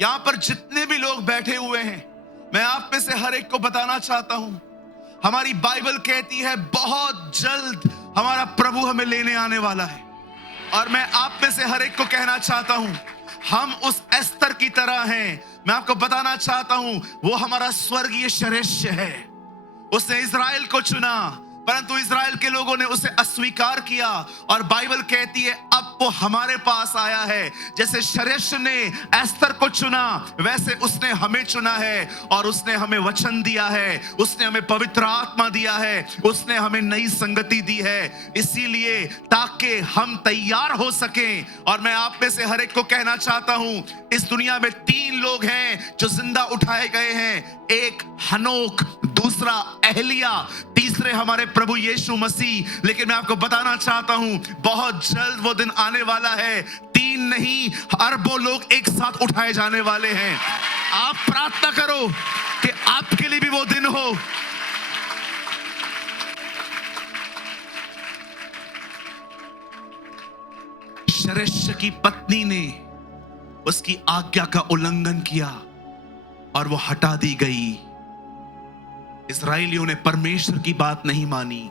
यहां पर जितने भी लोग बैठे हुए हैं, मैं आप में से हर एक को बताना चाहता हूं, हमारी बाइबल कहती है बहुत जल्द हमारा प्रभु हमें लेने आने वाला है। और मैं आप में से हर एक को कहना चाहता हूं, हम उस एस्तर की तरह हैं। मैं आपको बताना चाहता हूं, वो हमारा स्वर्गीय श्रेष्ठ है। उसने इज़राइल को चुना, परंतु इज़राइल के लोगों ने उसे अस्वीकार किया। और बाइबल कहती है अब वो हमारे पास आया है। जैसे श्रेष्ठ ने एस्तर को चुना, वैसे उसने हमें चुना है और उसने हमें वचन दिया है, उसने हमें पवित्र आत्मा दिया है, उसने हमें नई संगति दी है, इसीलिए ताकि हम तैयार हो सकें। और मैं आप में से हर एक को कहना चाहता हूं, इस दुनिया में 3 लोग हैं जो जिंदा उठाए गए हैं। एक हनोक, दूसरा एलिया, तीसरे हमारे प्रभु यीशु मसीह। लेकिन मैं आपको बताना चाहता हूं, बहुत जल्द वो दिन आने वाला है, 3 नहीं अरबों लोग एक साथ उठाए जाने वाले हैं। आप प्रार्थना करो कि आपके लिए भी वो दिन हो। श्रेष्ठ की पत्नी ने उसकी आज्ञा का उल्लंघन किया और वो हटा दी गई। इस्राएलियों ने परमेश्वर की बात नहीं मानी,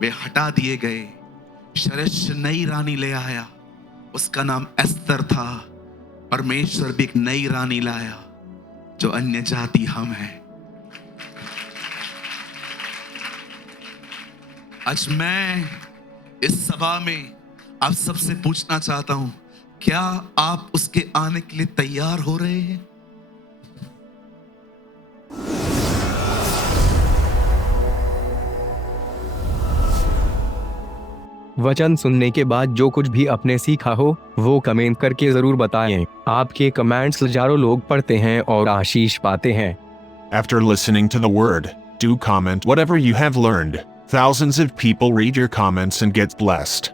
वे हटा दिए गए। श्रेष्ठ नई रानी ले आया, उसका नाम एस्तर था। परमेश्वर भी एक नई रानी लाया जो अन्य जाति हम हैं। आज मैं इस सभा में आप सबसे पूछना चाहता हूं, क्या आप उसके आने के लिए तैयार हो रहे हैं? वचन सुनने के बाद जो कुछ भी आपने सीखा हो वो कमेंट करके जरूर बताएं। आपके कमेंट्स हजारों लोग पढ़ते हैं और आशीष पाते हैं। After listening to the word, do comment whatever you have learned. Thousands of people read your comments and get blessed.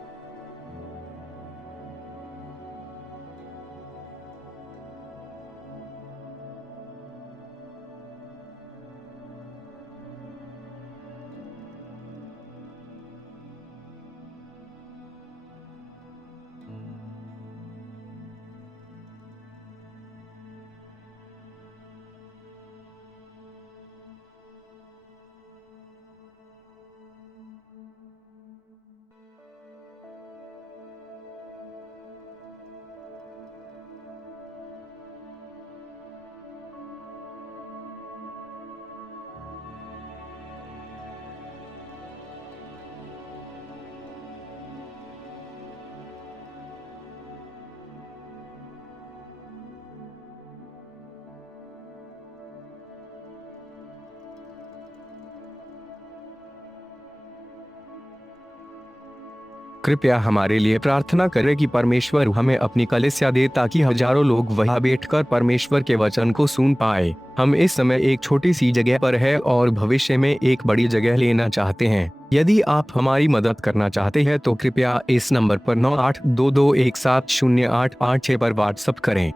कृपया हमारे लिए प्रार्थना करें कि परमेश्वर हमें अपनी कलीसिया दे ताकि हजारों लोग वहां बैठकर परमेश्वर के वचन को सुन पाए। हम इस समय एक छोटी सी जगह पर है और भविष्य में एक बड़ी जगह लेना चाहते हैं। यदि आप हमारी मदद करना चाहते हैं तो कृपया इस नंबर पर 9822170886 पर व्हाट्सएप करें।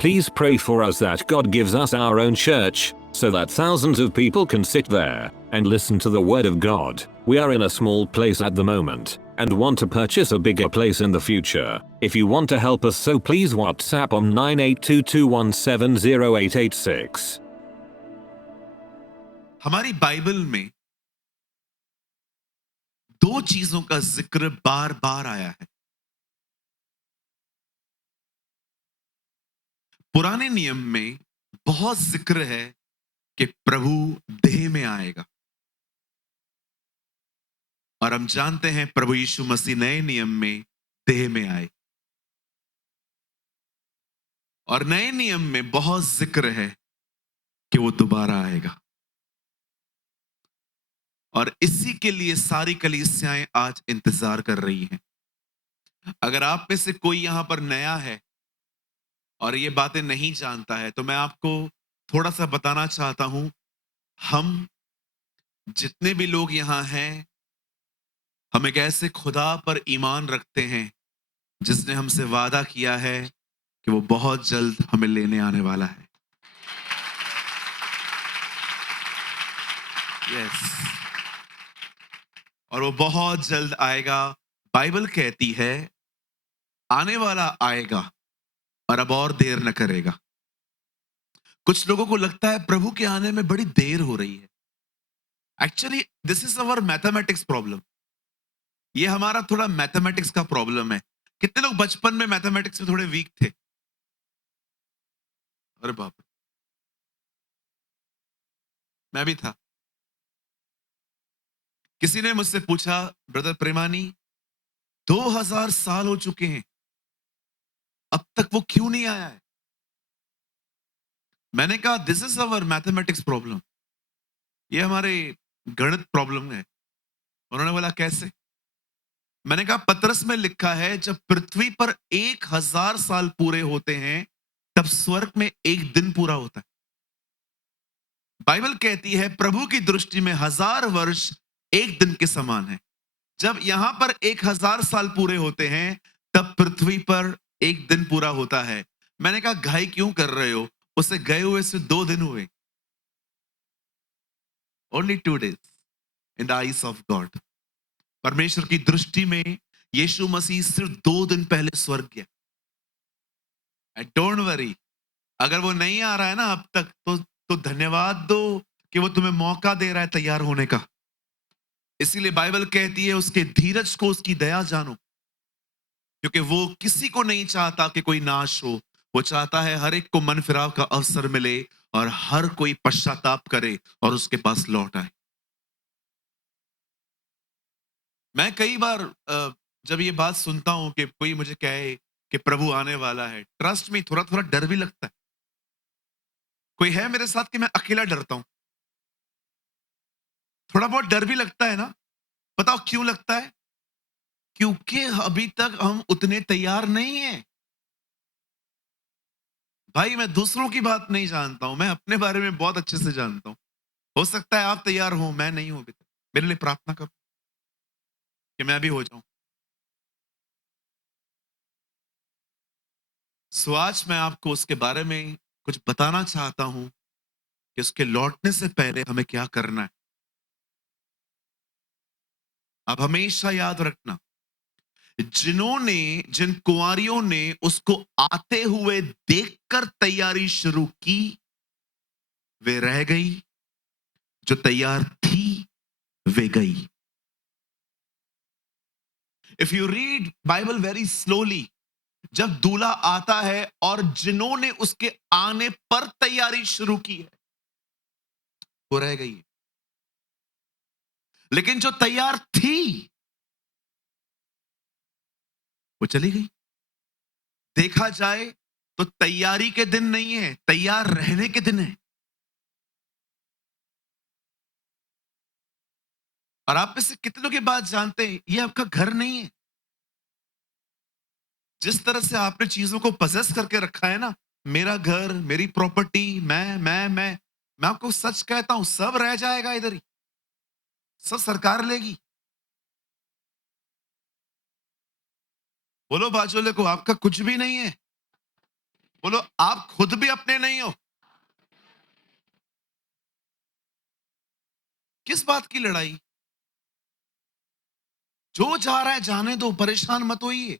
Please pray for us that God gives us our own church, so that thousands of people can sit there and listen to the word of God. We are in a small place at the moment, and want to purchase a bigger place in the future. If you want to help us, so please WhatsApp on 9822170886. हमारी Bible में 2 चीजों का जिक्र बार बार आया है। पुराने नियम में बहुत जिक्र है कि प्रभु देह में आएगा, और हम जानते हैं प्रभु यीशु मसीह नए नियम में देह में आए। और नए नियम में बहुत जिक्र है कि वो दोबारा आएगा, और इसी के लिए सारी कलीसियाएं आज इंतजार कर रही हैं। अगर आप में से कोई यहां पर नया है और ये बातें नहीं जानता है, तो मैं आपको थोड़ा सा बताना चाहता हूं। हम जितने भी लोग यहां हैं, हम एक ऐसे खुदा पर ईमान रखते हैं जिसने हमसे वादा किया है कि वो बहुत जल्द हमें लेने आने वाला है। यस, और वो बहुत जल्द आएगा। बाइबल कहती है आने वाला आएगा और अब और देर न करेगा। कुछ लोगों को लगता है प्रभु के आने में बड़ी देर हो रही है। Actually this is our mathematics problem. ये हमारा थोड़ा मैथमेटिक्स का प्रॉब्लम है। कितने लोग बचपन में मैथमेटिक्स में थोड़े वीक थे? अरे बाप रे, मैं भी था। किसी ने मुझसे पूछा, ब्रदर प्रेमानी 2000 साल हो चुके हैं, अब तक वो क्यों नहीं आया है? मैंने कहा this is our mathematics problem, ये हमारे गणित प्रॉब्लम है। उन्होंने बोला कैसे? मैंने कहा पतरस में लिखा है जब पृथ्वी पर 1000 साल पूरे होते हैं तब स्वर्ग में एक दिन पूरा होता है। बाइबल कहती है प्रभु की दृष्टि में 1000 वर्ष एक दिन के समान है। जब यहां पर 1000 साल पूरे होते हैं तब पृथ्वी पर एक दिन पूरा होता है। मैंने कहा घाई क्यों कर रहे हो? उसे गए हुए से 2 दिन हुए। Only 2 days in the eyes of God. परमेश्वर की दृष्टि में यीशु मसीह सिर्फ 2 दिन पहले स्वर्ग गया। एंड डोंट वरी, अगर वो नहीं आ रहा है ना अब तक तो धन्यवाद दो कि वो तुम्हें मौका दे रहा है तैयार होने का। इसीलिए बाइबल कहती है उसके धीरज को, उसकी दया जानो, क्योंकि वो किसी को नहीं चाहता कि कोई नाश हो। वो चाहता है हर एक को मन फिराव का अवसर मिले और हर कोई पश्चाताप करे और उसके पास लौट आए। मैं कई बार जब ये बात सुनता हूं कि कोई मुझे कहे कि प्रभु आने वाला है, ट्रस्ट में थोड़ा थोड़ा डर भी लगता है। कोई है मेरे साथ कि मैं अकेला डरता हूं? थोड़ा बहुत डर भी लगता है ना? बताओ क्यों लगता है? क्योंकि अभी तक हम उतने तैयार नहीं हैं। भाई मैं दूसरों की बात नहीं जानता हूं, मैं अपने बारे में बहुत अच्छे से जानता हूं। हो सकता है आप तैयार हो, मैं नहीं हूं अभी तक। मेरे लिए प्रार्थना करो कि मैं भी हो जाऊं। सो आज मैं आपको उसके बारे में कुछ बताना चाहता हूं कि उसके लौटने से पहले हमें क्या करना है। आप हमेशा याद रखना, जिन कुंवारियों ने उसको आते हुए देखकर तैयारी शुरू की वे रह गई, जो तैयार थी वे गई। If you read Bible very slowly, जब दूल्हा आता है और जिन्होंने उसके आने पर तैयारी शुरू की है वो रह गई, लेकिन जो तैयार थी वो चली गई। देखा जाए तो तैयारी के दिन नहीं है, तैयार रहने के दिन है। और आप में से कितने लोग ये बात जानते हैं, ये आपका घर नहीं है। जिस तरह से आपने चीजों को पजेस करके रखा है ना, मेरा घर, मेरी प्रॉपर्टी, मैं आपको सच कहता हूं सब रह जाएगा इधर ही, सब सरकार लेगी। बोलो बाजोले को आपका कुछ भी नहीं है। बोलो आप खुद भी अपने नहीं हो। किस बात की लड़ाई? जो जा रहा है जाने दो, परेशान मत होइए।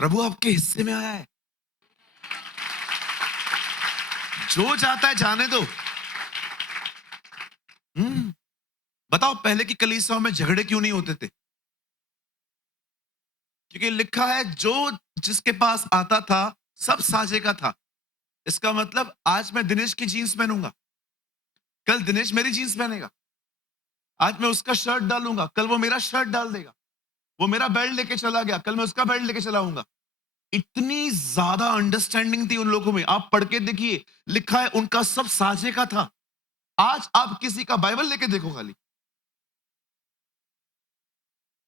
प्रभु आपके हिस्से में आया है। जो जाता है जाने दो। बताओ पहले की कलीसियाओं में झगड़े क्यों नहीं होते थे? क्योंकि लिखा है जो जिसके पास आता था सब साझे का था। इसका मतलब आज मैं दिनेश की जीन्स पहनूंगा, कल दिनेश मेरी जीन्स पहनेगा। आज मैं उसका शर्ट डालूंगा, कल वो मेरा शर्ट डाल देगा। वो मेरा बेल्ट लेके चला गया, कल मैं उसका बेल्ट लेके चलाऊंगा। इतनी ज्यादा अंडरस्टैंडिंग थी उन लोगों में। आप पढ़ के देखिए, लिखा है उनका सब साझे का था। आज आप किसी का बाइबल लेके देखो, खाली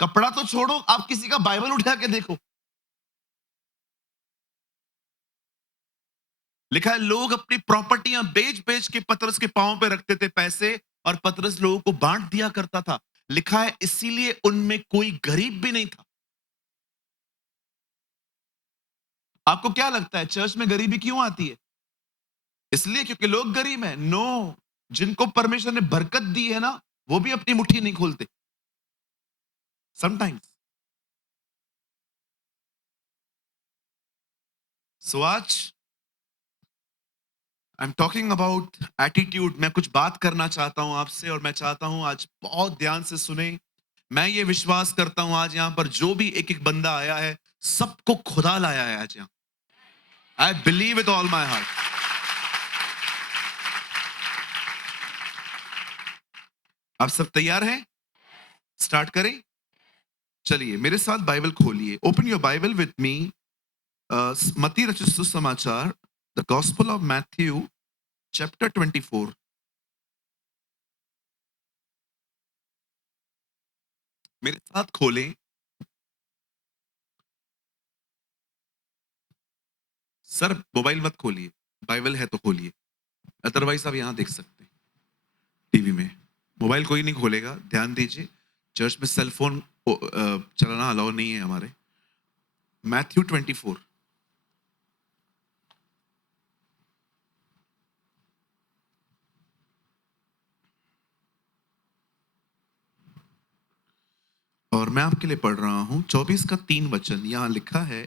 कपड़ा तो छोड़ो, आप किसी का बाइबल उठा के देखो। लिखा है लोग अपनी प्रॉपर्टियां बेच बेच के पतरस के पांव पे रखते थे पैसे, और पतरस लोगों को बांट दिया करता था। लिखा है इसीलिए उनमें कोई गरीब भी नहीं था। आपको क्या लगता है चर्च में गरीबी क्यों आती है? इसलिए क्योंकि लोग गरीब हैं? नो, जिनको परमेश्वर ने बरकत दी है ना, वो भी अपनी मुट्ठी नहीं खोलते समटाइम्स। सो आज I am talking about attitude. मैं कुछ बात करना चाहता हूं आपसे, और मैं चाहता हूं आज बहुत ध्यान से सुने। मैं ये विश्वास करता हूं आज यहां पर जो भी एक एक बंदा आया है, सबको खुदा लाया है आज यहां। I believe with all my heart. आप सब तैयार हैं? स्टार्ट करें। चलिए मेरे साथ बाइबल खोलिए। Open your Bible with me. मत्ती रचित सुसमाचार, the gospel of Matthew, chapter 24। मेरे साथ खोलें। सर मोबाइल मत खोलिए, बाइबल है तो खोलिए, अदरवाइज आप यहां देख सकते हैं टीवी में। मोबाइल कोई नहीं खोलेगा, ध्यान दीजिए। चर्च में सेल फोन चलाना अलाउ नहीं है हमारे। मैथ्यू 24। और मैं आपके लिए पढ़ रहा हूं 24 का 3 वचन। यहां लिखा है,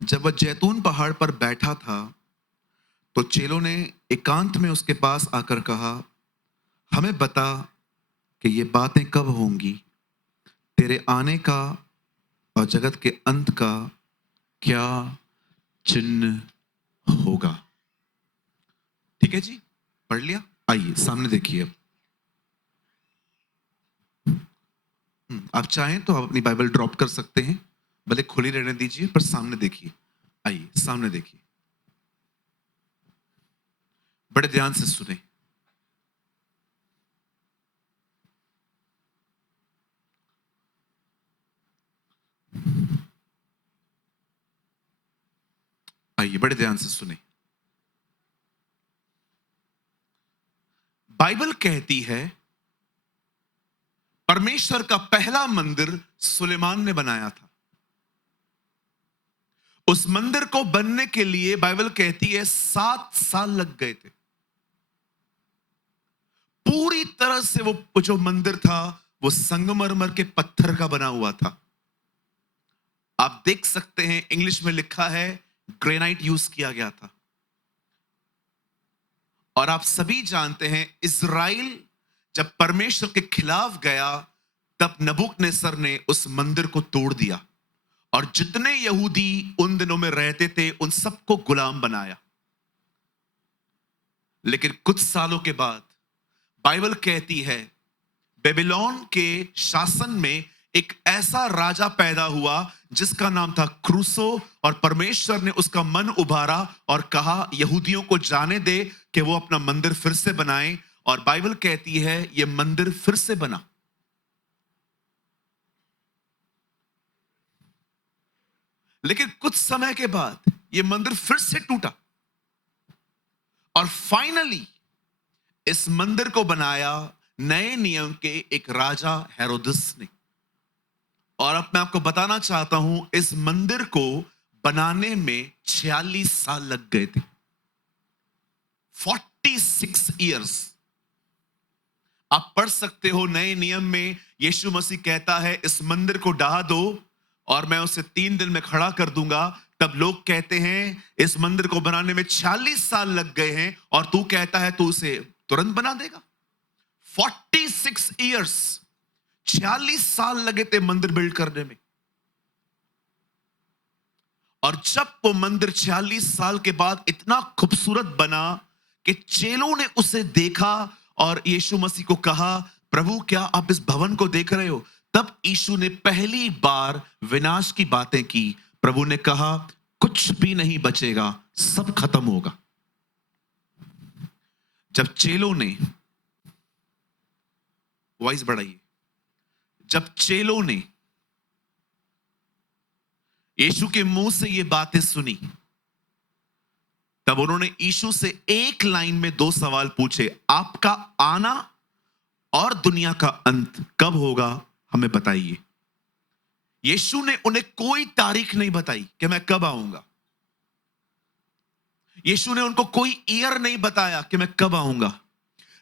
जब वह जैतून पहाड़ पर बैठा था तो चेलों ने एकांत में उसके पास आकर कहा, हमें बता कि ये बातें कब होंगी, तेरे आने का और जगत के अंत का क्या चिन्ह होगा। ठीक है जी, पढ़ लिया। आइए सामने देखिए। अब आप चाहें तो आप अपनी बाइबल ड्रॉप कर सकते हैं, भले खुली रहने दीजिए, पर सामने देखिए। आइए सामने देखिए, बड़े ध्यान से सुने। आइए बड़े ध्यान से सुने। बाइबल कहती है परमेश्वर का पहला मंदिर सुलेमान ने बनाया था। उस मंदिर को बनने के लिए बाइबल कहती है 7 साल लग गए थे। पूरी तरह से वो जो मंदिर था वो संगमरमर के पत्थर का बना हुआ था। आप देख सकते हैं इंग्लिश में लिखा है ग्रेनाइट यूज किया गया था। और आप सभी जानते हैं इज़राइल जब परमेश्वर के खिलाफ गया तब नबूकदनेस्सर ने उस मंदिर को तोड़ दिया और जितने यहूदी उन दिनों में रहते थे उन सबको गुलाम बनाया। लेकिन कुछ सालों के बाद बाइबल कहती है बेबीलोन के शासन में एक ऐसा राजा पैदा हुआ जिसका नाम था क्रूसो, और परमेश्वर ने उसका मन उभारा और कहा यहूदियों को जाने दे कि वो अपना मंदिर फिर से बनाएं। और बाइबल कहती है ये मंदिर फिर से बना। लेकिन कुछ समय के बाद ये मंदिर फिर से टूटा और फाइनली इस मंदिर को बनाया नए नियम के एक राजा हेरोदस ने। और अब मैं आपको बताना चाहता हूं इस मंदिर को बनाने में 46 साल लग गए थे। 46 इयर्स। आप पढ़ सकते हो नए नियम में यीशु मसीह कहता है इस मंदिर को ढा दो और मैं उसे 3 दिन में खड़ा कर दूंगा। तब लोग कहते हैं इस मंदिर को बनाने में 46 साल लग गए हैं और तू कहता है तू उसे तुरंत बना देगा। 46 इयर्स, 46 साल लगे थे मंदिर बिल्ड करने में। और जब वो मंदिर 46 साल के बाद इतना खूबसूरत बना कि चेलों ने उसे देखा और यीशु मसीह को कहा प्रभु क्या आप इस भवन को देख रहे हो। तब यीशु ने पहली बार विनाश की बातें की। प्रभु ने कहा कुछ भी नहीं बचेगा, सब खत्म होगा। जब चेलों ने, वॉइस बढ़ाइए, जब चेलों ने यीशु के मुंह से ये बातें सुनी तब उन्होंने यीशु से एक लाइन में 2 सवाल पूछे, आपका आना और दुनिया का अंत कब होगा हमें बताइए। यीशु ने उन्हें कोई तारीख नहीं बताई कि मैं कब आऊंगा। यीशु ने उनको कोई ईयर नहीं बताया कि मैं कब आऊंगा।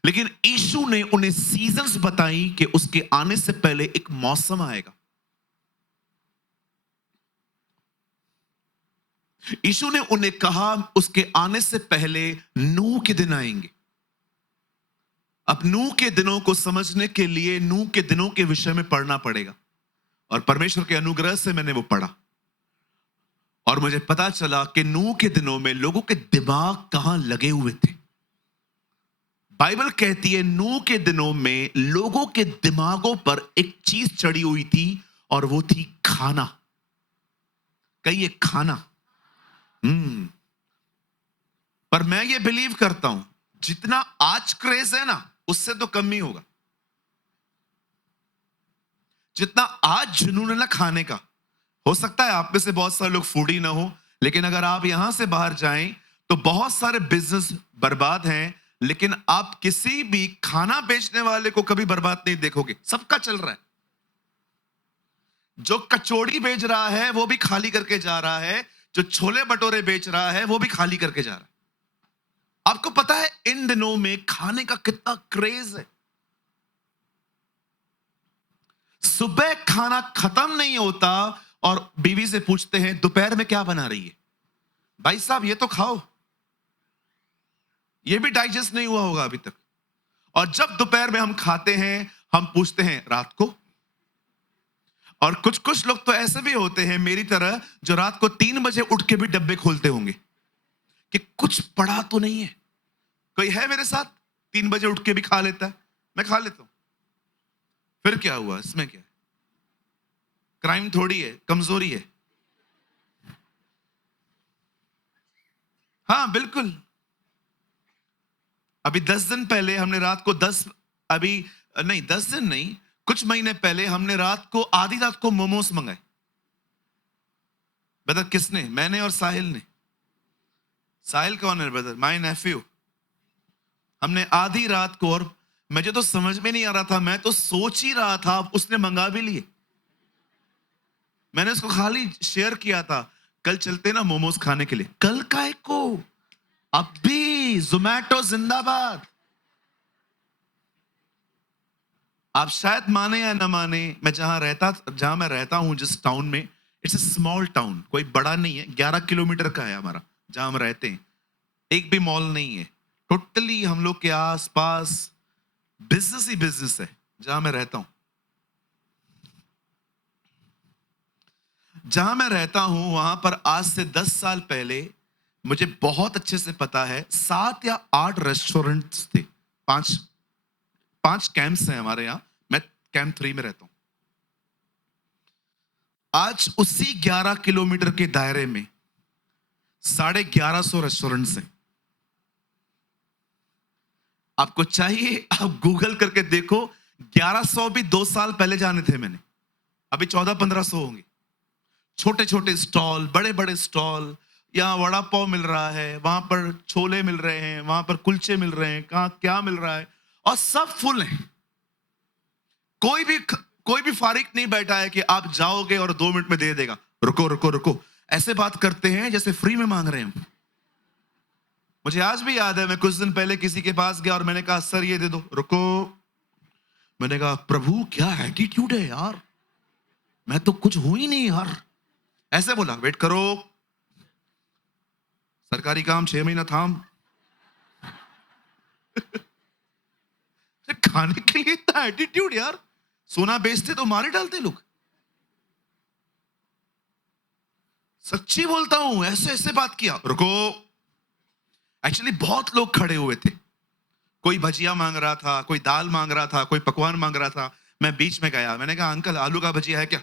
लेकिन यीशु ने उन्हें सीजन्स बताई कि उसके आने से पहले एक मौसम आएगा। यीशु ने उन्हें कहा उसके आने से पहले नूह के दिन आएंगे। अब नूह के दिनों को समझने के लिए नूह के दिनों के विषय में पढ़ना पड़ेगा, और परमेश्वर के अनुग्रह से मैंने वो पढ़ा और मुझे पता चला कि नूह के दिनों में लोगों के दिमाग कहां लगे हुए थे। बाइबल कहती है नूह के दिनों में लोगों के दिमागों पर एक चीज चढ़ी हुई थी और वो थी खाना। कहिए खाना। पर मैं ये बिलीव करता हूं जितना आज क्रेज है ना उससे तो कम ही होगा। जितना आज जुनून है ना खाने का, हो सकता है आप में से बहुत सारे लोग फूडी ना हो, लेकिन अगर आप यहां से बाहर जाएं तो बहुत सारे बिजनेस बर्बाद हैं, लेकिन आप किसी भी खाना बेचने वाले को कभी बर्बाद नहीं देखोगे। सबका चल रहा है। जो कचौड़ी बेच रहा है वो भी खाली करके जा रहा है, जो छोले भटूरे बेच रहा है वो भी खाली करके जा रहा है। आपको पता है इन दिनों में खाने का कितना क्रेज है। सुबह खाना खत्म नहीं होता और बीवी से पूछते हैं दोपहर में क्या बना रही है। भाई साहब ये तो खाओ, ये भी डाइजेस्ट नहीं हुआ होगा अभी तक। और जब दोपहर में हम खाते हैं हम पूछते हैं रात को। और कुछ कुछ लोग तो ऐसे भी होते हैं मेरी तरह जो रात को 3 बजे उठ के भी डब्बे खोलते होंगे कि कुछ पड़ा तो नहीं है। कोई है मेरे साथ 3 बजे उठ के भी खा लेता है? मैं खा लेता हूं। फिर क्या हुआ? इसमें क्या है? क्राइम थोड़ी है, कमजोरी है। हाँ बिल्कुल। अभी 10 दिन पहले हमने रात को 10 दिन नहीं, कुछ महीने पहले हमने आधी रात को मोमोस मंगाए। ब्रदर किसने? मैंने और साहिल ने। साहिल कौन है ब्रदर? माय नेफ्यू। हमने आधी रात को, और मुझे तो समझ में नहीं आ रहा था, मैं तो सोच ही रहा था उसने मंगा भी लिए। मैंने उसको खाली शेयर किया था कल चलते ना मोमोज खाने के लिए। कल काय को? अभी जोमैटो जिंदाबाद। आप शायद माने या ना माने, मैं जहां मैं रहता हूं जिस टाउन में, इट्स अ स्मॉल टाउन, कोई बड़ा नहीं है, 11 किलोमीटर का है हमारा जहां हम रहते हैं। एक भी मॉल नहीं है। टोटली हम लोग के आसपास बिजनेस ही बिजनेस है जहां मैं रहता हूं। जहां मैं रहता हूं वहां पर आज से 10 साल पहले मुझे बहुत अच्छे से पता है 7 या 8 रेस्टोरेंट्स थे। 5 कैंप्स हैं हमारे यहां। मैं कैंप 3 में रहता हूं। आज उसी 11 किलोमीटर के दायरे में 1150 रेस्टोरेंट्स हैं। आपको चाहिए आप गूगल करके देखो। 1100 भी 2 साल पहले जाने थे मैंने, अभी 1400-1500 होंगे। छोटे छोटे स्टॉल, बड़े बड़े स्टॉल। यहाँ वड़ा पाव मिल रहा है, वहां पर छोले मिल रहे हैं, वहां पर कुलचे मिल रहे हैं, कहां क्या मिल रहा है, और सब फुल है। कोई भी फारिग नहीं बैठा है कि आप जाओगे और 2 मिनट में दे देगा। रुको रुको रुको, ऐसे बात करते हैं जैसे फ्री में मांग रहे हैं। मुझे आज भी याद है, मैं कुछ दिन पहले किसी के पास गया और मैंने कहा सर ये दे दो। रुको, मैंने कहा प्रभु क्या एटीट्यूड है यार, मैं तो कुछ हूं ही नहीं यार। ऐसे बोला वेट करो, सरकारी काम 6 महीना थाम। खाने के लिए इतना एटीट्यूड यार। सोना बेचते तो मारे डालते लोग। सच्ची बोलता हूं, ऐसे ऐसे बात किया। रुको, एक्चुअली बहुत लोग खड़े हुए थे। कोई भजिया मांग रहा था, कोई दाल मांग रहा था, कोई पकवान मांग रहा था। मैं बीच में गया, मैंने कहा अंकल आलू का भजिया है क्या?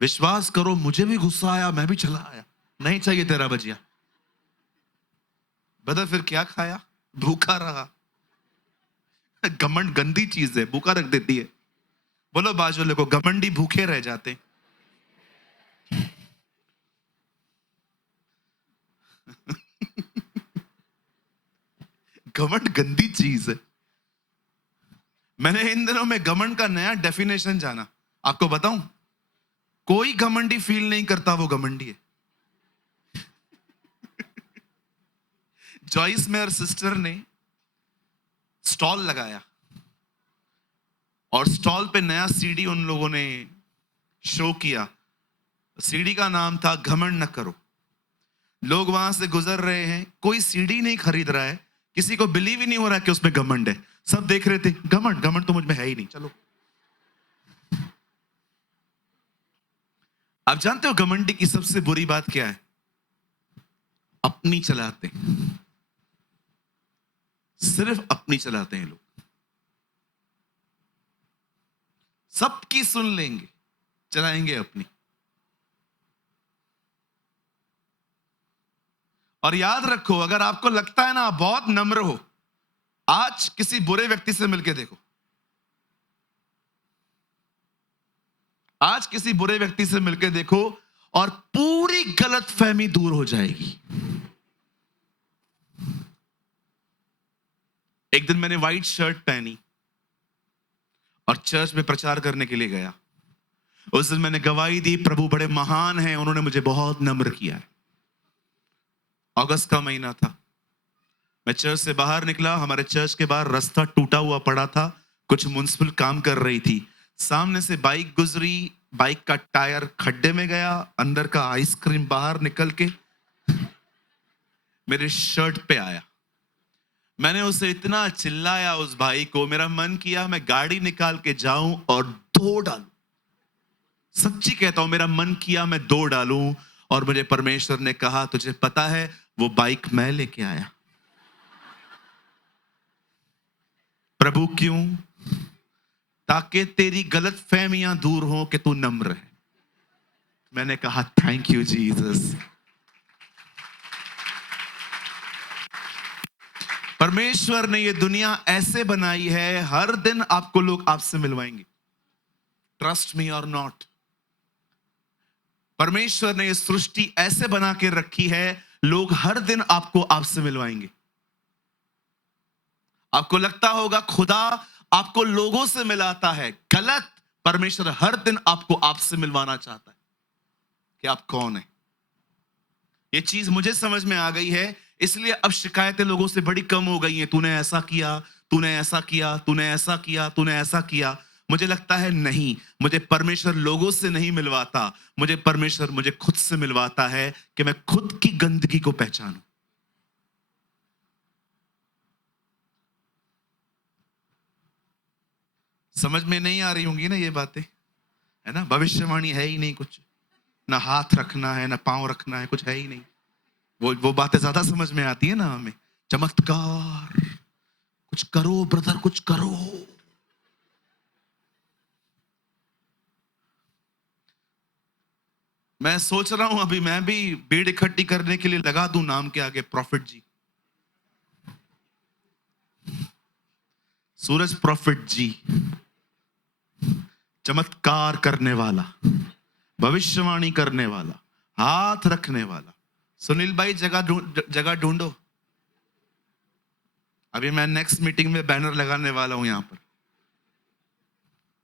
विश्वास करो मुझे भी गुस्सा आया, मैं भी चला आया। नहीं चाहिए तेरा भजिया। बदल फिर क्या खाया? भूखा रहा। घमंड गंदी चीज है, भूखा रख देती है। बोलो बाजू वाले को, घमंडी भूखे रह जाते। घमंड गंदी चीज है। मैंने इन दिनों में घमंड का नया डेफिनेशन जाना। आपको बताऊं, कोई घमंडी फील नहीं करता वो घमंडी है। जॉइस मेयर सिस्टर ने स्टॉल लगाया और स्टॉल पे नया सीडी उन लोगों ने शो किया सीढ़ी का नाम था घमंड न करो। लोग वहां से गुजर रहे हैं, कोई सीढ़ी नहीं खरीद रहा है, किसी को बिलीव ही नहीं हो रहा कि उसमें घमंड है। सब देख रहे थे, घमंड घमंड तो मुझ में है ही नहीं, चलो। आप जानते हो घमंडी की सबसे बुरी बात क्या है? अपनी चलाते हैं, सिर्फ अपनी चलाते हैं लोग। सबकी सुन लेंगे, चलाएंगे अपनी। और याद रखो, अगर आपको लगता है ना आप बहुत नम्र हो, आज किसी बुरे व्यक्ति से मिलके देखो, आज किसी बुरे व्यक्ति से मिलके देखो और पूरी गलतफहमी दूर हो जाएगी। एक दिन मैंने व्हाइट शर्ट पहनी और चर्च में प्रचार करने के लिए गया। उस दिन मैंने गवाही दी, प्रभु बड़े महान हैं, उन्होंने मुझे बहुत नम्र किया है। अगस्त का महीना था, मैं चर्च से बाहर निकला। हमारे चर्च के बाहर रास्ता टूटा हुआ पड़ा था, कुछ म्युनिसिपल काम कर रही थी। सामने से बाइक गुजरी, बाइक का टायर खड्डे में गया, अंदर का आइसक्रीम बाहर निकल के मेरे शर्ट पे आया। मैंने उसे इतना चिल्लाया, उस भाई को, मेरा मन किया मैं गाड़ी निकाल के जाऊं और दो डालूं। सच्ची कहता हूं, मेरा मन किया मैं दो डालूं। और मुझे परमेश्वर ने कहा, तुझे पता है वो बाइक मैं लेके आया। प्रभु क्यों? ताकि तेरी गलत फहमियां दूर हो कि तू नम्र है। मैंने कहा थैंक यू जीसस। परमेश्वर ने ये दुनिया ऐसे बनाई है, हर दिन आपको लोग आपसे मिलवाएंगे, ट्रस्ट मी और नॉट। परमेश्वर ने ये सृष्टि ऐसे बना के रखी है, लोग हर दिन आपको आपसे मिलवाएंगे। आपको लगता होगा खुदा आपको लोगों से मिलाता है, गलत। परमेश्वर हर दिन आपको आपसे मिलवाना चाहता है कि आप कौन है। ये चीज मुझे समझ में आ गई है, इसलिए अब शिकायतें लोगों से बड़ी कम हो गई हैं। तूने ऐसा किया, तूने ऐसा किया, तूने ऐसा किया, तूने ऐसा किया। मुझे लगता है नहीं, मुझे परमेश्वर लोगों से नहीं मिलवाता, मुझे परमेश्वर मुझे खुद से मिलवाता है कि मैं खुद की गंदगी को पहचानूं। समझ में नहीं आ रही होंगी ना ये बातें, है ना? भविष्यवाणी है ही नहीं कुछ, ना हाथ रखना है, ना पांव रखना है, कुछ है ही नहीं। वो बातें ज्यादा समझ में आती है ना हमें। चमत्कार, कुछ करो ब्रदर, कुछ करो। मैं सोच रहा हूं अभी मैं भी भीड़ इकट्ठी करने के लिए लगा दूं नाम के आगे प्रॉफिट जी, सूरज प्रॉफिट जी, चमत्कार करने वाला, भविष्यवाणी करने वाला, हाथ रखने वाला। सुनील भाई जगह ढूंढो। अभी मैं नेक्स्ट मीटिंग में बैनर लगाने वाला हूं यहां पर,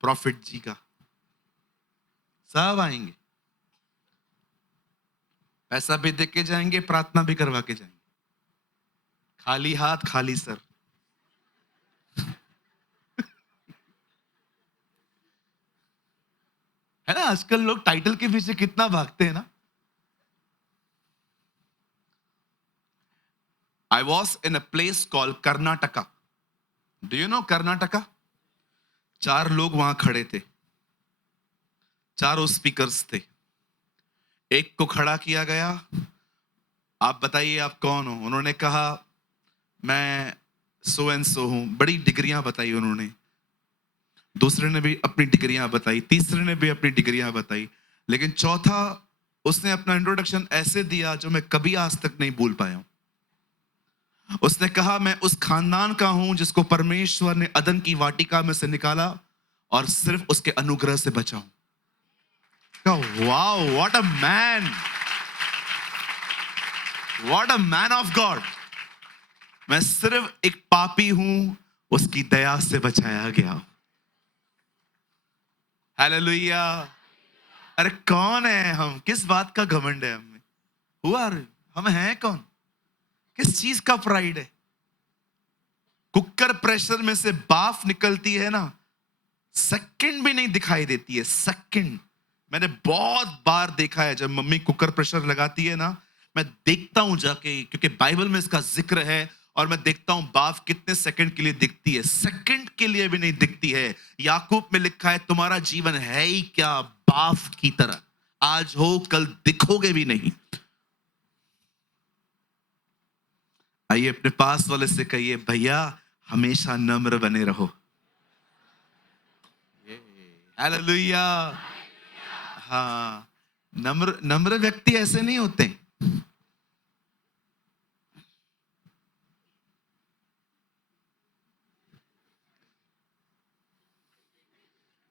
प्रॉफिट जी का। सब आएंगे, पैसा भी दे के जाएंगे, प्रार्थना भी करवा के जाएंगे। खाली हाथ खाली सर। है ना? आजकल लोग टाइटल के पीछे कितना भागते हैं ना। I was in a place called Karnataka. Do you know Karnataka? 4 लोग वहां खड़े थे, चारों स्पीकर्स थे। एक को खड़ा किया गया, आप बताइए आप कौन हो? उन्होंने कहा मैं सो एंड सो हूं। बड़ी डिग्रियां बताई उन्होंने। दूसरे ने भी अपनी डिग्रियां बताई, तीसरे ने भी अपनी डिग्रियां बताई, लेकिन चौथा उसने अपना इंट्रोडक्शन ऐसे दिया जो मैं कभी आज तक नहीं भूल पाया हूं। उसने कहा मैं उस खानदान का हूं जिसको परमेश्वर ने अदन की वाटिका में से निकाला और सिर्फ उसके अनुग्रह से बचाऊं। Wow, what a man, what a man of God. मैं सिर्फ एक पापी हूं, उसकी दया से बचाया गया। हालेलुया। अरे कौन है हम? किस बात का घमंड है हमें? हुआ, हम हैं कौन? किस चीज का प्राइड है? कुकर प्रेशर में से बाफ निकलती है ना, सेकंड भी नहीं दिखाई देती है, सेकंड। मैंने बहुत बार देखा है, जब मम्मी कुकर प्रेशर लगाती है ना, मैं देखता हूं जाके, क्योंकि बाइबल में इसका जिक्र है, और मैं देखता हूं बाफ कितने सेकंड के लिए दिखती है, सेकंड के लिए भी नहीं दिखती है। याकूब में लिखा है तुम्हारा जीवन है ही क्या बाफ की तरह, आज हो कल दिखोगे भी नहीं। आइए अपने पास वाले से कहिए, भैया हमेशा नम्र बने रहो। हालेलुया। हाँ, नम्र नम्र व्यक्ति ऐसे नहीं होते।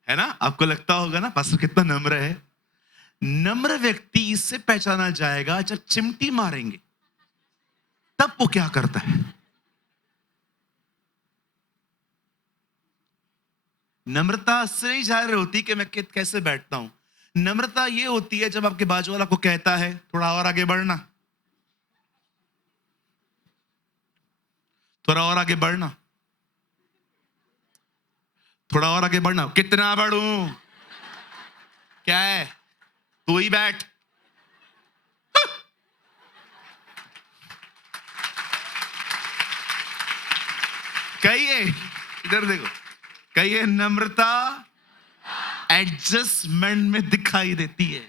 है ना, आपको लगता होगा ना पास्टर कितना नम्र है। नम्र व्यक्ति इससे पहचाना जाएगा जब चिमटी मारेंगे तब वो क्या करता है। नम्रता से नहीं जाहिर होती कि मैं कैसे बैठता हूं। नम्रता ये होती है जब आपके बाजू वाला को कहता है थोड़ा और आगे बढ़ना, थोड़ा और आगे बढ़ना, थोड़ा और आगे बढ़ना। कितना बढ़ूं, क्या है, तू ही बैठ। कहिए, इधर देखो, कहिए नम्रता एडजस्टमेंट में दिखाई देती है।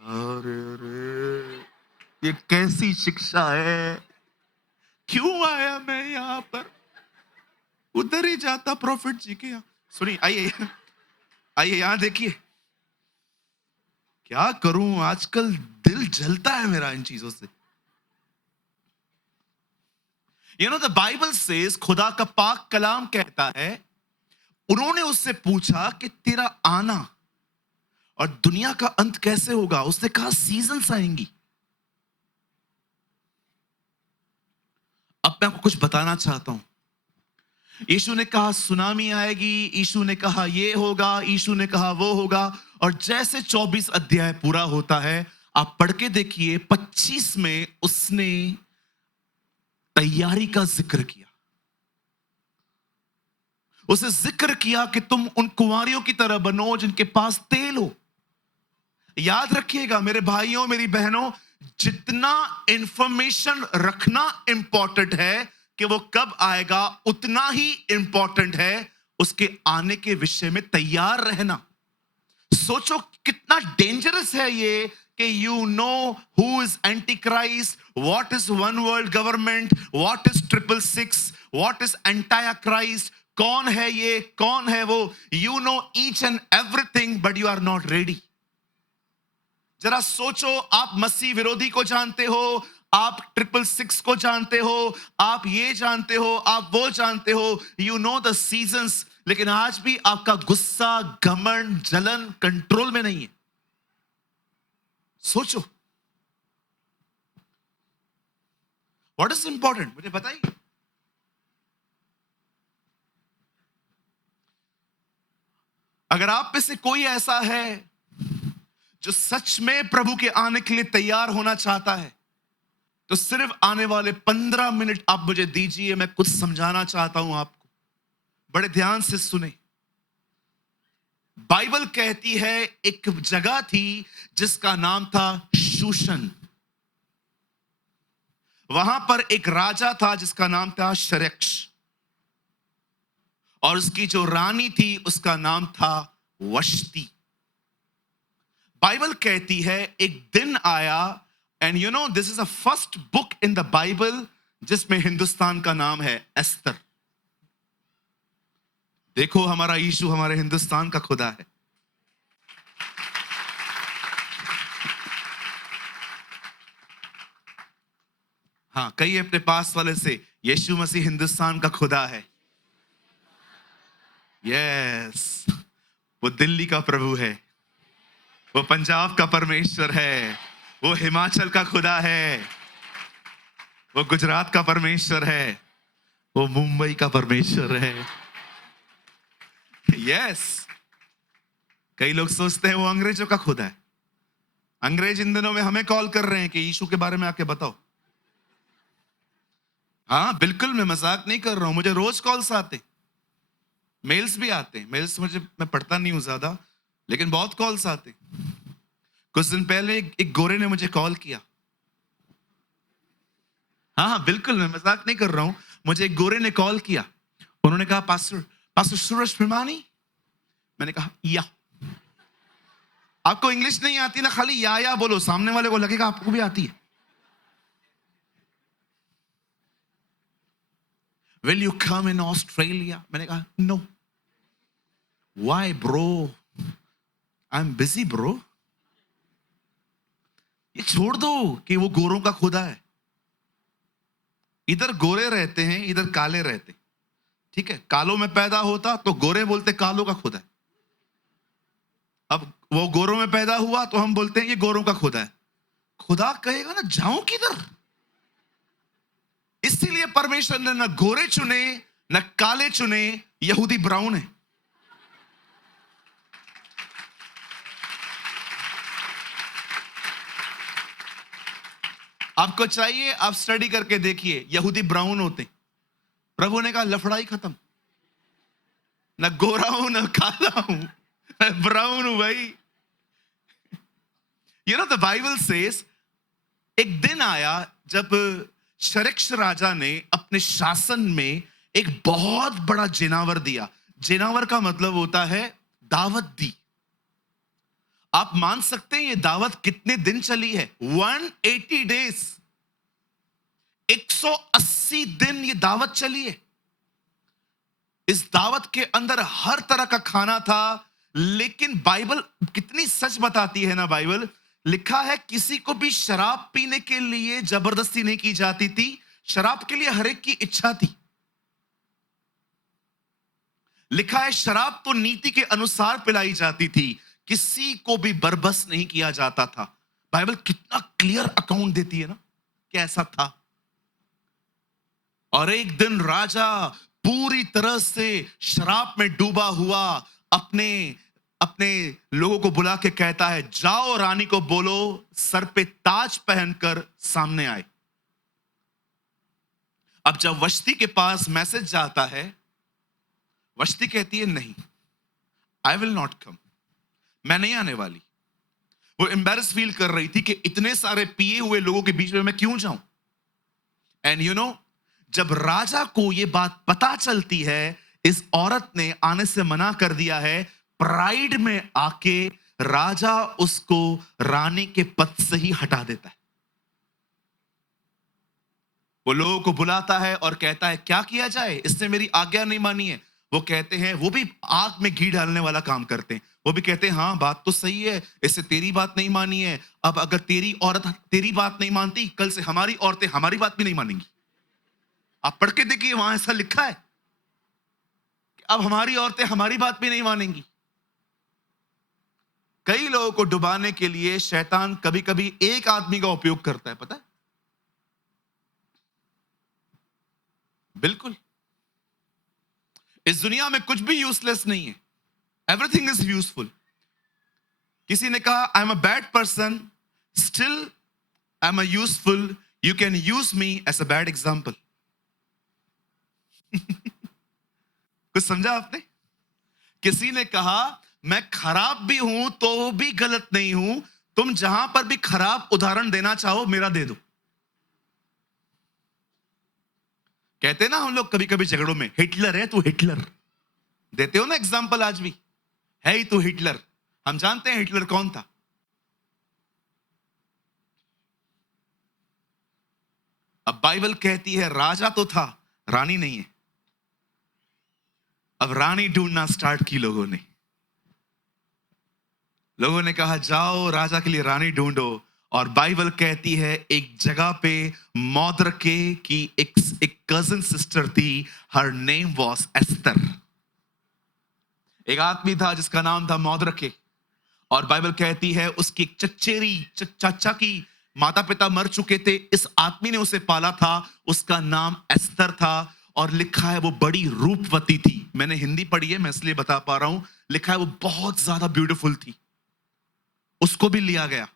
अरे ये कैसी शिक्षा है, क्यों आया मैं यहां पर, उधर ही जाता प्रॉफिट जी के यहां। सुनिए, आइए आइए यहां देखिए, क्या करूं आजकल दिल जलता है मेरा इन चीजों से। You know, the Bible says, खुदा का पाक कलाम कहता है, उन्होंने उससे पूछा कि तेरा आना और दुनिया का अंत कैसे होगा। उसने कहा सीजन्स आएंगी। अब मैं आपको कुछ बताना चाहता हूं। यीशु ने कहा सुनामी आएगी, यीशु ने कहा ये होगा, यीशु ने कहा वो होगा, और जैसे 24 अध्याय पूरा होता है, आप पढ़ के देखिए, 25 में उसने तैयारी का जिक्र किया। उसे जिक्र किया कि तुम उन कुंवारियों की तरह बनो जिनके पास तेल हो। याद रखिएगा मेरे भाइयों मेरी बहनों, जितना इंफॉर्मेशन रखना इंपॉर्टेंट है कि वो कब आएगा, उतना ही इंपॉर्टेंट है उसके आने के विषय में तैयार रहना। सोचो कितना डेंजरस है ये कि you know who is Antichrist, what is one world government, what is 666, what is Antichrist, कौन है ये, कौन है वो। You know each and everything but you are not ready. जरा सोचो, आप मसीह विरोधी को जानते हो, आप 666 को जानते हो, आप ये जानते हो, आप वो जानते हो, यू नो द सीजन्स, लेकिन आज भी आपका गुस्सा, घमंड, जलन कंट्रोल में नहीं है। सोचो, व्हाट इज इंपॉर्टेंट, मुझे बताइए। अगर आप में से कोई ऐसा है जो सच में प्रभु के आने के लिए तैयार होना चाहता है, तो सिर्फ आने वाले 15 मिनट आप मुझे दीजिए, मैं कुछ समझाना चाहता हूं आपको। बड़े ध्यान से सुने। बाइबल कहती है एक जगह थी जिसका नाम था शूशन। वहां पर एक राजा था जिसका नाम था शरेक्स, और उसकी जो रानी थी उसका नाम था वश्ती। बाइबल कहती है एक दिन आया, and you know this is a first book in the Bible जिसमें हिंदुस्तान का नाम है एस्तर। देखो हमारा यीशु हमारे हिंदुस्तान का खुदा है। हाँ, कहिए अपने पास वाले से, यीशु मसीह हिंदुस्तान का खुदा है। यस, वो दिल्ली का प्रभु है, वो पंजाब का परमेश्वर है, वो हिमाचल का खुदा है, वो गुजरात का परमेश्वर है, वो मुंबई का परमेश्वर है। यस, कई लोग सोचते हैं वो अंग्रेजों का खुदा है। अंग्रेज इन दिनों में हमें कॉल कर रहे हैं कि यीशु के बारे में आके बताओ। हाँ बिल्कुल, मैं मजाक नहीं कर रहा हूं, मुझे रोज कॉल्स आते, मेल्स भी आते हैं। मेल्स मैं पढ़ता नहीं हूं ज्यादा, लेकिन बहुत कॉल्स आते। कुछ दिन पहले एक गोरे ने मुझे कॉल किया। हाँ, बिल्कुल, मैं मजाक नहीं कर रहा हूं। मुझे एक गोरे ने कॉल किया। उन्होंने कहा, पास्टर पास्टर सूरज फिरमानी। मैंने कहा, या। आपको इंग्लिश नहीं आती ना, खाली या बोलो, सामने वाले को लगेगा आपको भी आती है। Will you come in Australia? मैंने कहा, no. Why, bro? I'm busy, bro. ये छोड़ दो कि वो गोरों का खुदा है। इधर गोरे रहते हैं, इधर काले रहते। ठीक है, कालों में पैदा होता तो गोरे बोलते कालों का खुदा है। अब वो गोरों में पैदा हुआ तो हम बोलते हैं ये गोरों का खुदा है। खुदा कहेगा ना, जाऊं किधर? इसीलिए परमेश्वर ने न गोरे चुने न काले चुने, यहूदी ब्राउन है। आपको चाहिए, आप स्टडी करके देखिए, यहूदी ब्राउन होते। प्रभु ने कहा, लफड़ाई खत्म, न गोरा हूं न काला हूं, मैं ब्राउन हूं भाई। You know the Bible says, एक दिन आया जब शरेक्स राजा ने अपने शासन में एक बहुत बड़ा जिनावर दिया। जिनावर का मतलब होता है दावत दी। आप मान सकते हैं ये दावत कितने दिन चली है? 180 डेज, 180 दिन ये दावत चली है। इस दावत के अंदर हर तरह का खाना था। लेकिन बाइबल कितनी सच बताती है ना, बाइबल लिखा है किसी को भी शराब पीने के लिए जबरदस्ती नहीं की जाती थी। शराब के लिए हर एक की इच्छा थी। लिखा है शराब तो नीति के अनुसार पिलाई जाती थी, किसी को भी बरबस नहीं किया जाता था। बाइबल कितना क्लियर अकाउंट देती है ना कि ऐसा था। और एक दिन राजा पूरी तरह से शराब में डूबा हुआ अपने लोगों को बुला के कहता है, जाओ रानी को बोलो सर पे ताज पहनकर सामने आए। अब जब वश्ती के पास मैसेज जाता है, वश्ती कहती है, नहीं, आई विल नॉट कम, मैं नहीं आने वाली। वो एम्बैरस फील कर रही थी कि इतने सारे पिए हुए लोगों के बीच में मैं क्यों जाऊं। एंड यू नो, जब राजा को यह बात पता चलती है इस औरत ने आने से मना कर दिया है, प्राइड में आके राजा उसको रानी के पद से ही हटा देता है। वो लोगों को बुलाता है और कहता है, क्या किया जाए, इसने मेरी आज्ञा नहीं मानी है। वो कहते हैं, वो भी आग में घी डालने वाला काम करते हैं। वो भी कहते हैं, हाँ बात तो सही है, इससे तेरी बात नहीं मानी है। अब अगर तेरी औरत तेरी बात नहीं मानती, कल से हमारी औरतें हमारी बात भी नहीं मानेंगी। आप पढ़ के देखिए, वहां ऐसा लिखा है कि अब हमारी औरतें हमारी बात भी नहीं मानेंगी। कई लोगों को डुबाने के लिए शैतान कभी कभी एक आदमी का उपयोग करता है, पता है? बिल्कुल, इस दुनिया में कुछ भी यूजलेस नहीं है, एवरीथिंग इज यूजफुल। किसी ने कहा, I am a bad person, still I am a useful, you can use me as a bad example. कुछ समझा आपने? किसी ने कहा, मैं खराब भी हूं तो भी गलत नहीं हूं, तुम जहां पर भी खराब उदाहरण देना चाहो मेरा दे दो। कहते ना हम लोग कभी कभी झगड़ों में, हिटलर है तू, हिटलर देते हो ना एग्जाम्पल, आज भी है ही तू हिटलर। हम जानते हैं हिटलर कौन था। अब बाइबल कहती है राजा तो था, रानी नहीं है। अब रानी ढूंढना स्टार्ट की लोगों ने कहा, जाओ राजा के लिए रानी ढूंढो। और बाइबल कहती है एक जगह पे मौद्रके की एक कजन सिस्टर थी, हर नेम वॉज एस्तर। एक आदमी था जिसका नाम था मौद्रके, और बाइबल कहती है उसकी एक चचेरी चाचा की माता पिता मर चुके थे, इस आदमी ने उसे पाला था, उसका नाम एस्तर था। और लिखा है वो बड़ी रूपवती थी। मैंने हिंदी पढ़ी है, मैं इसलिए बता पा रहा हूं। लिखा है वो बहुत ज्यादा ब्यूटीफुल थी। उसको भी लिया गया,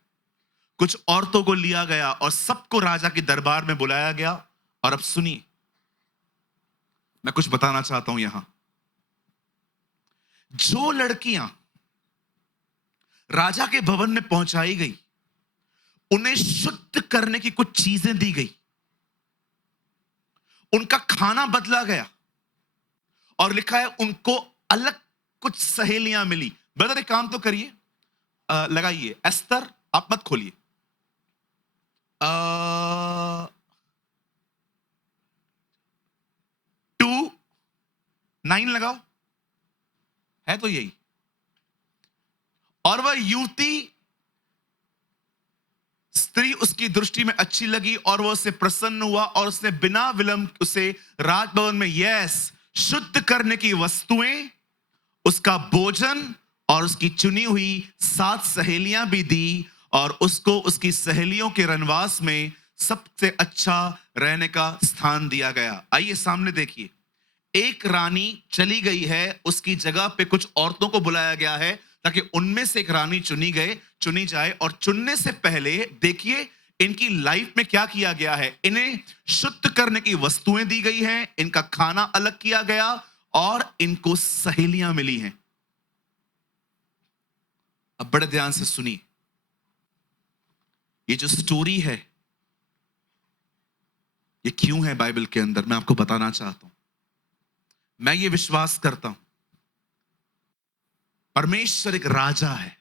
कुछ औरतों को लिया गया और सबको राजा के दरबार में बुलाया गया। और अब सुनिए, मैं कुछ बताना चाहता हूं यहां। जो लड़कियां राजा के भवन में पहुंचाई गई, उन्हें शुद्ध करने की कुछ चीजें दी गई, उनका खाना बदला गया और लिखा है उनको अलग कुछ सहेलियां मिली। ब्रदर एक काम तो करिए, लगाइए एस्तर, आप मत खोलिए, 2:9 लगाओ, है तो यही। और वह युवती स्त्री उसकी दृष्टि में अच्छी लगी और वह उससे प्रसन्न हुआ और उसने बिना विलंब उसे राजभवन में शुद्ध करने की वस्तुएं, उसका भोजन और उसकी चुनी हुई 7 सहेलियां भी दी और उसको उसकी सहेलियों के रनवास में सबसे अच्छा रहने का स्थान दिया गया। आइए सामने देखिए, एक रानी चली गई है, उसकी जगह पे कुछ औरतों को बुलाया गया है ताकि उनमें से एक रानी चुनी जाए। और चुनने से पहले देखिए इनकी लाइफ में क्या किया गया है। इन्हें शुद्ध करने की वस्तुएं दी गई हैं, इनका खाना अलग किया गया और इनको सहेलियां मिली हैं। अब बड़े ध्यान से सुनिए, ये जो स्टोरी है ये क्यों है बाइबल के अंदर, मैं आपको बताना चाहता हूं। मैं ये विश्वास करता हूं परमेश्वर एक राजा है,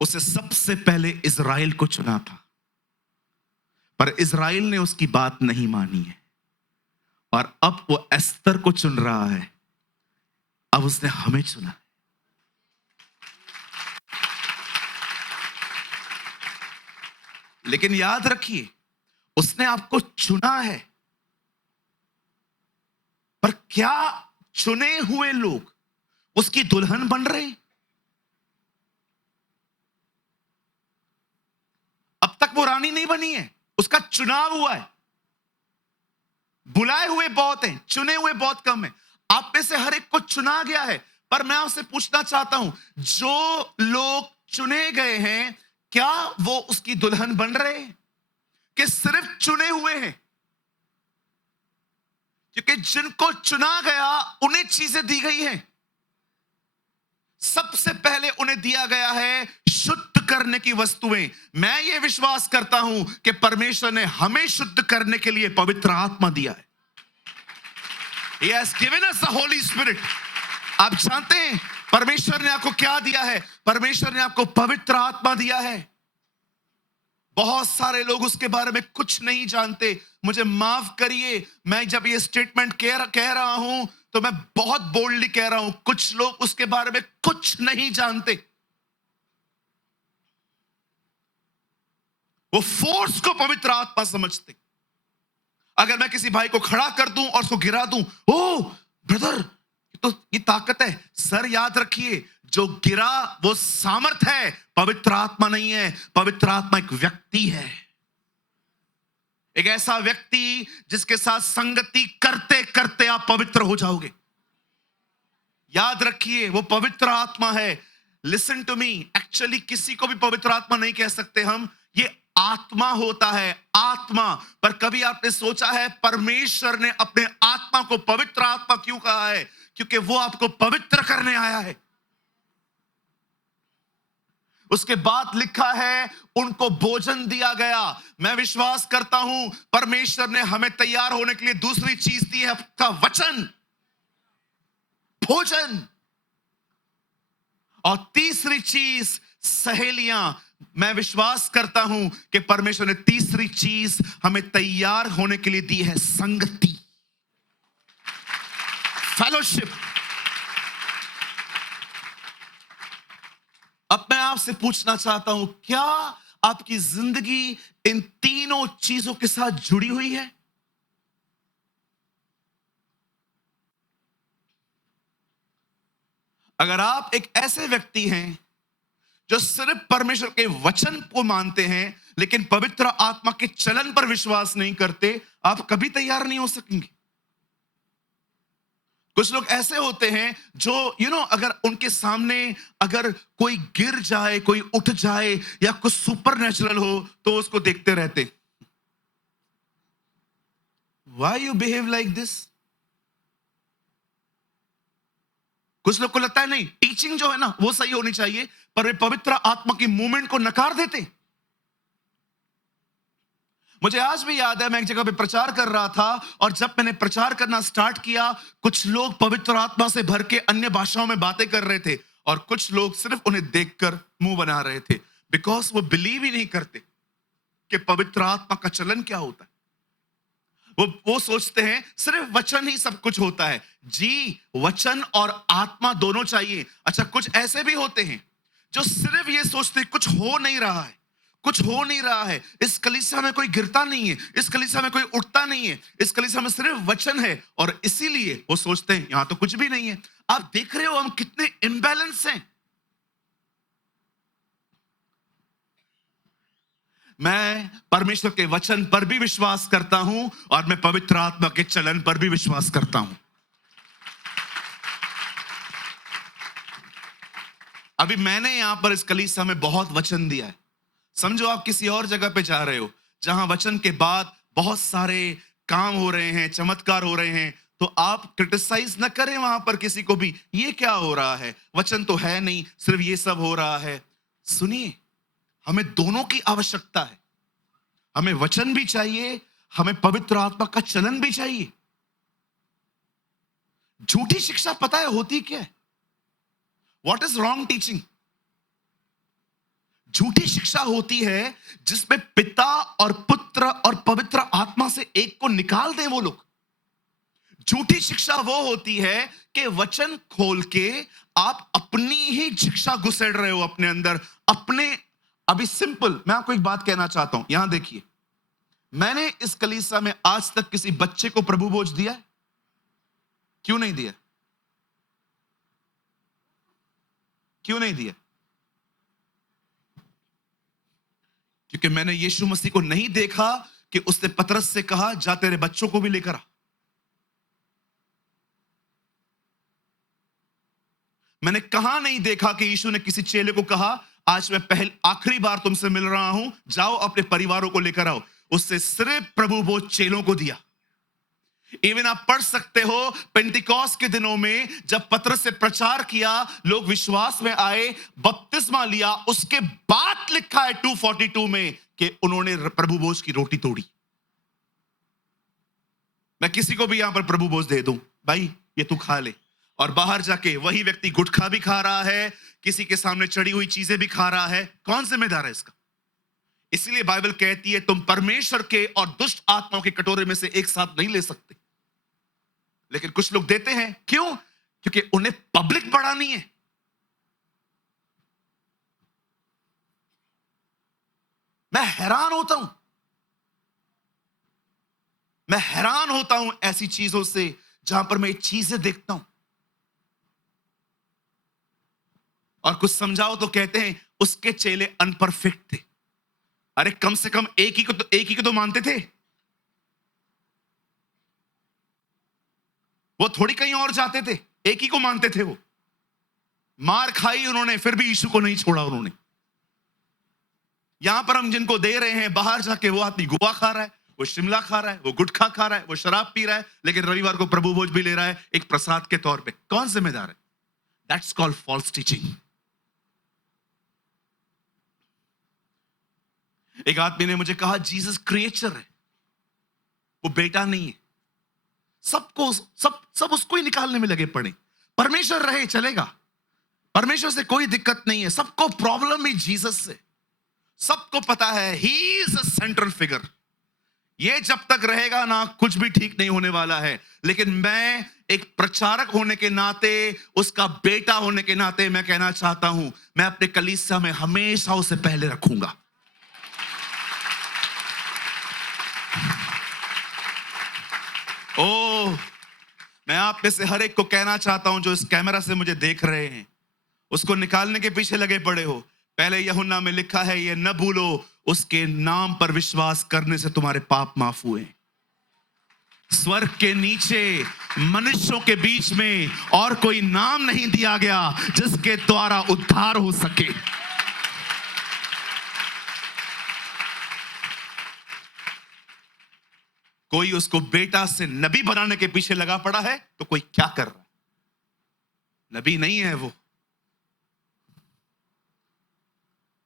उसे सबसे पहले इज़राइल को चुना था, पर इज़राइल ने उसकी बात नहीं मानी है और अब वो एस्तर को चुन रहा है। अब उसने हमें चुना। लेकिन याद रखिए, उसने आपको चुना है, पर क्या चुने हुए लोग उसकी दुल्हन बन रहे हैं? अब तक वो रानी नहीं बनी है, उसका चुनाव हुआ है। बुलाए हुए बहुत हैं, चुने हुए बहुत कम हैं। आप में से हर एक को चुना गया है, पर मैं आपसे पूछना चाहता हूं, जो लोग चुने गए हैं क्या वो उसकी दुल्हन बन रहे हैं कि सिर्फ चुने हुए हैं? क्योंकि जिनको चुना गया उन्हें चीजें दी गई हैं। सबसे पहले उन्हें दिया गया है शुद्ध करने की वस्तुएं। मैं ये विश्वास करता हूं कि परमेश्वर ने हमें शुद्ध करने के लिए पवित्र आत्मा दिया है। He has given us the Holy Spirit। आप जानते हैं परमेश्वर ने आपको क्या दिया है? परमेश्वर ने आपको पवित्र आत्मा दिया है। बहुत सारे लोग उसके बारे में कुछ नहीं जानते। मुझे माफ करिए, मैं जब ये स्टेटमेंट कह रहा हूं तो मैं बहुत बोल्डली कह रहा हूं, कुछ लोग उसके बारे में कुछ नहीं जानते। वो फोर्स को पवित्र आत्मा समझते। अगर मैं किसी भाई को खड़ा कर दूं और उसको गिरा दूं, ओ ब्रदर तो ये ताकत है। सर याद रखिए, जो गिरा वो सामर्थ है, पवित्र आत्मा नहीं है। पवित्र आत्मा एक व्यक्ति है, एक ऐसा व्यक्ति जिसके साथ संगति करते करते आप पवित्र हो जाओगे। याद रखिए, वो पवित्र आत्मा है। लिसन टू मी, एक्चुअली किसी को भी पवित्र आत्मा नहीं कह सकते हम, ये आत्मा होता है, आत्मा। पर कभी आपने सोचा है परमेश्वर ने अपने आत्मा को पवित्र आत्मा क्यों कहा है? क्योंकि वो आपको पवित्र करने आया है। उसके बाद लिखा है उनको भोजन दिया गया। मैं विश्वास करता हूं परमेश्वर ने हमें तैयार होने के लिए दूसरी चीज दी है, आपका वचन, भोजन, और तीसरी चीज सहेलियां। मैं विश्वास करता हूं कि परमेश्वर ने तीसरी चीज हमें तैयार होने के लिए दी है, संगति, फेलोशिप। अब मैं आपसे पूछना चाहता हूं, क्या आपकी जिंदगी इन तीनों चीजों के साथ जुड़ी हुई है? अगर आप एक ऐसे व्यक्ति हैं जो सिर्फ परमेश्वर के वचन को मानते हैं लेकिन पवित्र आत्मा के चलन पर विश्वास नहीं करते, आप कभी तैयार नहीं हो सकेंगे। कुछ लोग ऐसे होते हैं जो अगर उनके सामने अगर कोई गिर जाए, कोई उठ जाए या कुछ सुपर नेचुरल हो तो उसको देखते रहते। Why you behave like this? कुछ लोग को लगता है नहीं, टीचिंग जो है ना वो सही होनी चाहिए, पर वे पवित्र आत्मा की मूवमेंट को नकार देते। मुझे आज भी याद है, मैं एक जगह पे प्रचार कर रहा था, और जब मैंने प्रचार करना स्टार्ट किया, कुछ लोग पवित्र आत्मा से भर के अन्य भाषाओं में बातें कर रहे थे, और कुछ लोग सिर्फ उन्हें देखकर मुंह बना रहे थे, बिकॉज वो बिलीव ही नहीं करते कि पवित्र आत्मा का चलन क्या होता है। वो सोचते हैं सिर्फ वचन ही सब कुछ होता है। जी, वचन और आत्मा दोनों चाहिए। अच्छा, कुछ ऐसे भी होते हैं जो सिर्फ ये सोचते कुछ हो नहीं रहा है, कुछ हो नहीं रहा है, इस कलीसिया में कोई गिरता नहीं है, इस कलीसिया में कोई उठता नहीं है, इस कलीसिया में सिर्फ वचन है, और इसीलिए वो सोचते हैं यहां तो कुछ भी नहीं है। आप देख रहे हो हम कितने इम्बैलेंस हैं। मैं परमेश्वर के वचन पर भी विश्वास करता हूं, और मैं पवित्र आत्मा के चलन पर भी विश्वास करता हूं। अभी मैंने यहां पर इस कलीसिया में बहुत वचन दिया है। समझो आप किसी और जगह पे जा रहे हो जहां वचन के बाद बहुत सारे काम हो रहे हैं, चमत्कार हो रहे हैं, तो आप क्रिटिसाइज न करें वहां पर किसी को भी, ये क्या हो रहा है, वचन तो है नहीं, सिर्फ ये सब हो रहा है। सुनिए, हमें दोनों की आवश्यकता है। हमें वचन भी चाहिए, हमें पवित्र आत्मा का चलन भी चाहिए। झूठी शिक्षा पता है होती क्या है? What is wrong teaching? झूठी शिक्षा होती है जिसमें पिता और पुत्र और पवित्र आत्मा से एक को निकाल दें वो लोग। झूठी शिक्षा वो होती है कि वचन खोल के आप अपनी ही शिक्षा घुसेड़ रहे हो अपने अंदर, अपने। अभी सिंपल मैं आपको एक बात कहना चाहता हूं, यहां देखिए, मैंने इस कलीसिया में आज तक किसी बच्चे को प्रभु बोझ दिया है? क्यों नहीं दिया? क्यों नहीं दिया? क्योंकि मैंने यीशु मसीह को नहीं देखा कि उसने पतरस से कहा जा तेरे बच्चों को भी लेकर आ। मैंने कहां नहीं देखा कि यीशु ने किसी चेले को कहा आज मैं आखिरी बार तुमसे मिल रहा हूं, जाओ अपने परिवारों को लेकर आओ। उससे सिर्फ प्रभु बोझ चेलों को दिया। इवन आप पढ़ सकते हो पेंटिकॉस्ट के दिनों में जब पतरस से प्रचार किया, लोग विश्वास में आए, बपतिस्मा लिया, उसके बाद लिखा है 242 में कि उन्होंने प्रभु बोझ की रोटी तोड़ी। मैं किसी को भी यहां पर प्रभु बोझ दे दूं, भाई ये तू खा ले, और बाहर जाके वही व्यक्ति गुटखा भी खा रहा है, किसी के सामने चढ़ी हुई चीजें भी खा रहा है, कौन जिम्मेदार है इसका? इसलिए बाइबल कहती है तुम परमेश्वर के और दुष्ट आत्माओं के कटोरे में से एक साथ नहीं ले सकते। लेकिन कुछ लोग देते हैं, क्यों? क्योंकि उन्हें पब्लिक बढ़ानी है। मैं हैरान होता हूं ऐसी चीजों से जहां पर मैं चीजें देखता हूं, और कुछ समझाओ तो कहते हैं उसके चेले अनपरफेक्ट थे। अरे कम से कम एक ही को तो मानते थे, वो थोड़ी कहीं और जाते थे, एक ही को मानते थे। वो मार खाई उन्होंने, फिर भी यीशु को नहीं छोड़ा उन्होंने। यहां पर हम जिनको दे रहे हैं, बाहर जाके वो आदमी गोवा खा रहा है, वो शिमला खा रहा है, वो गुटखा खा रहा है, वो शराब पी रहा है, लेकिन रविवार को प्रभु भोज भी ले रहा है एक प्रसाद के तौर पे। कौन जिम्मेदार है? That's called false teaching. एक आदमी ने मुझे कहा जीसस क्रिएचर है, वो बेटा नहीं है। सब उसको ही निकालने में लगे पड़े। परमेश्वर रहे चलेगा, परमेश्वर से कोई दिक्कत नहीं है, सबको प्रॉब्लम ही जीसस से। सबको पता है he is a central figure. ये जब तक रहेगा ना कुछ भी ठीक नहीं होने वाला है। लेकिन मैं एक प्रचारक होने के नाते, उसका बेटा होने के नाते मैं कहना चाहता हूं, मैं अपने कलीसिया में हमेशा उसे पहले रखूंगा। मैं आप में से हर एक को कहना चाहता हूं जो इस कैमरा से मुझे देख रहे हैं, उसको निकालने के पीछे लगे पड़े हो। पहले यूहन्ना में लिखा है ये न भूलो, उसके नाम पर विश्वास करने से तुम्हारे पाप माफ हुए। स्वर्ग के नीचे मनुष्यों के बीच में और कोई नाम नहीं दिया गया जिसके द्वारा उद्धार हो सके। कोई उसको बेटा से नबी बनाने के पीछे लगा पड़ा है तो कोई क्या कर रहा है? नबी नहीं है वो।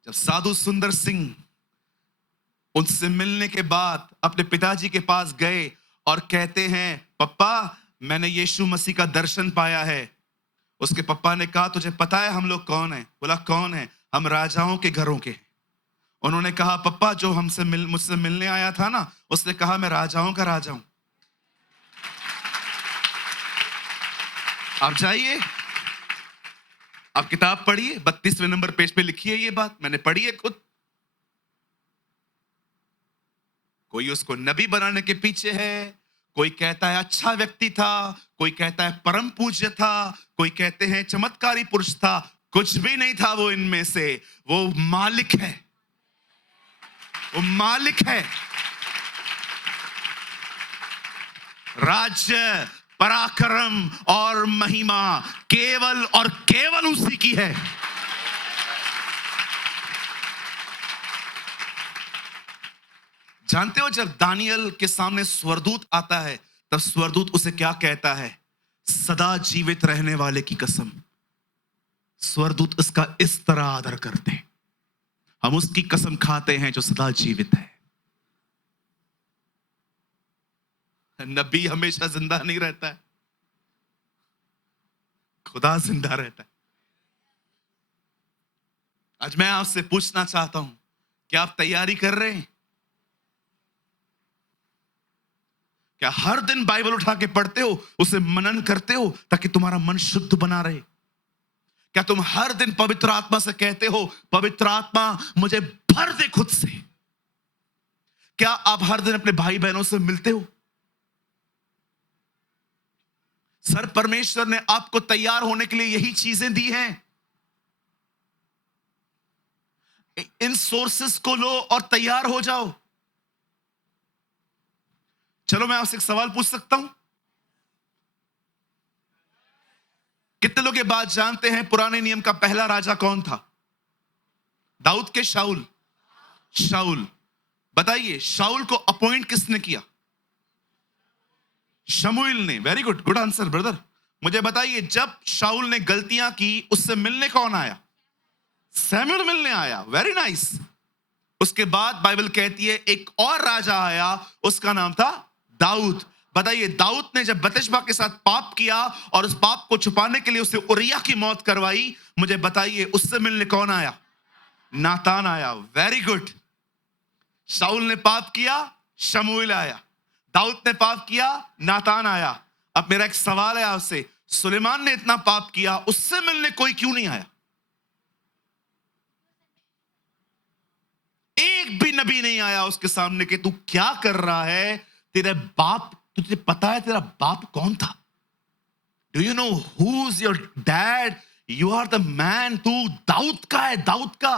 जब साधु सुंदर सिंह उनसे मिलने के बाद अपने पिताजी के पास गए और कहते हैं, पप्पा मैंने यीशु मसीह का दर्शन पाया है। उसके पप्पा ने कहा, तुझे पता है हम लोग कौन है? बोला, कौन है? हम राजाओं के घरों के। उन्होंने कहा, पप्पा जो मुझसे मिलने आया था ना, उसने कहा मैं राजाओं का राजा हूं। आप जाइए, आप किताब पढ़िए, 32वें नंबर पेज पे लिखी है ये बात, मैंने पढ़ी है खुद। कोई उसको नबी बनाने के पीछे है, कोई कहता है अच्छा व्यक्ति था, कोई कहता है परम पूज्य था, कोई कहते हैं चमत्कारी पुरुष था। कुछ भी नहीं था वो इनमें से। वो मालिक है, वो मालिक है। राज्य, पराक्रम और महिमा केवल और केवल उसी की है। जानते हो, जब दानियल के सामने स्वर्गदूत आता है, तब स्वर्गदूत उसे क्या कहता है? सदा जीवित रहने वाले की कसम। स्वर्गदूत इसका इस तरह आदर करते हैं। हम उसकी कसम खाते हैं जो सदा जीवित है। नबी हमेशा जिंदा नहीं रहता है, खुदा जिंदा रहता है। आज मैं आपसे पूछना चाहता हूं, क्या आप तैयारी कर रहे हैं? क्या हर दिन बाइबल उठा के पढ़ते हो, उसे मनन करते हो ताकि तुम्हारा मन शुद्ध बना रहे? क्या तुम हर दिन पवित्र आत्मा से कहते हो, पवित्र आत्मा मुझे भर दे खुद से? क्या आप हर दिन अपने भाई बहनों से मिलते हो? सर परमेश्वर ने आपको तैयार होने के लिए यही चीजें दी हैं। इन सोर्सेस को लो और तैयार हो जाओ। चलो मैं आपसे एक सवाल पूछ सकता हूं? कितने लोग ये बात जानते हैं पुराने नियम का पहला राजा कौन था? दाऊद के शाऊल? शाऊल। बताइए, शाऊल को अपॉइंट किसने किया? शमूएल ने। Very good, good answer brother. मुझे बताइए, जब शाऊल ने गलतियां की, उससे मिलने कौन आया? सैमुएल मिलने आया। Very nice. उसके बाद बाइबल कहती है एक और राजा आया, उसका नाम था दाऊद। बताइए, दाऊद ने जब बतशबा के साथ पाप किया और उस पाप को छुपाने के लिए उसे उरिया की मौत करवाई, मुझे बताइए उससे मिलने कौन आया? नातान आया। Very good. शाऊल ने पाप किया, शमूएल आया। दाऊद ने पाप किया, नातान आया। अब मेरा एक सवाल है आपसे, सुलेमान ने इतना पाप किया, उससे मिलने कोई क्यों नहीं आया? एक भी नबी नहीं आया उसके सामने कि तू क्या कर रहा है? तेरे बाप, तुझे पता है तेरा बाप कौन था? Do you know who is your dad? You are the man. तू दाऊद का है, दाऊद का।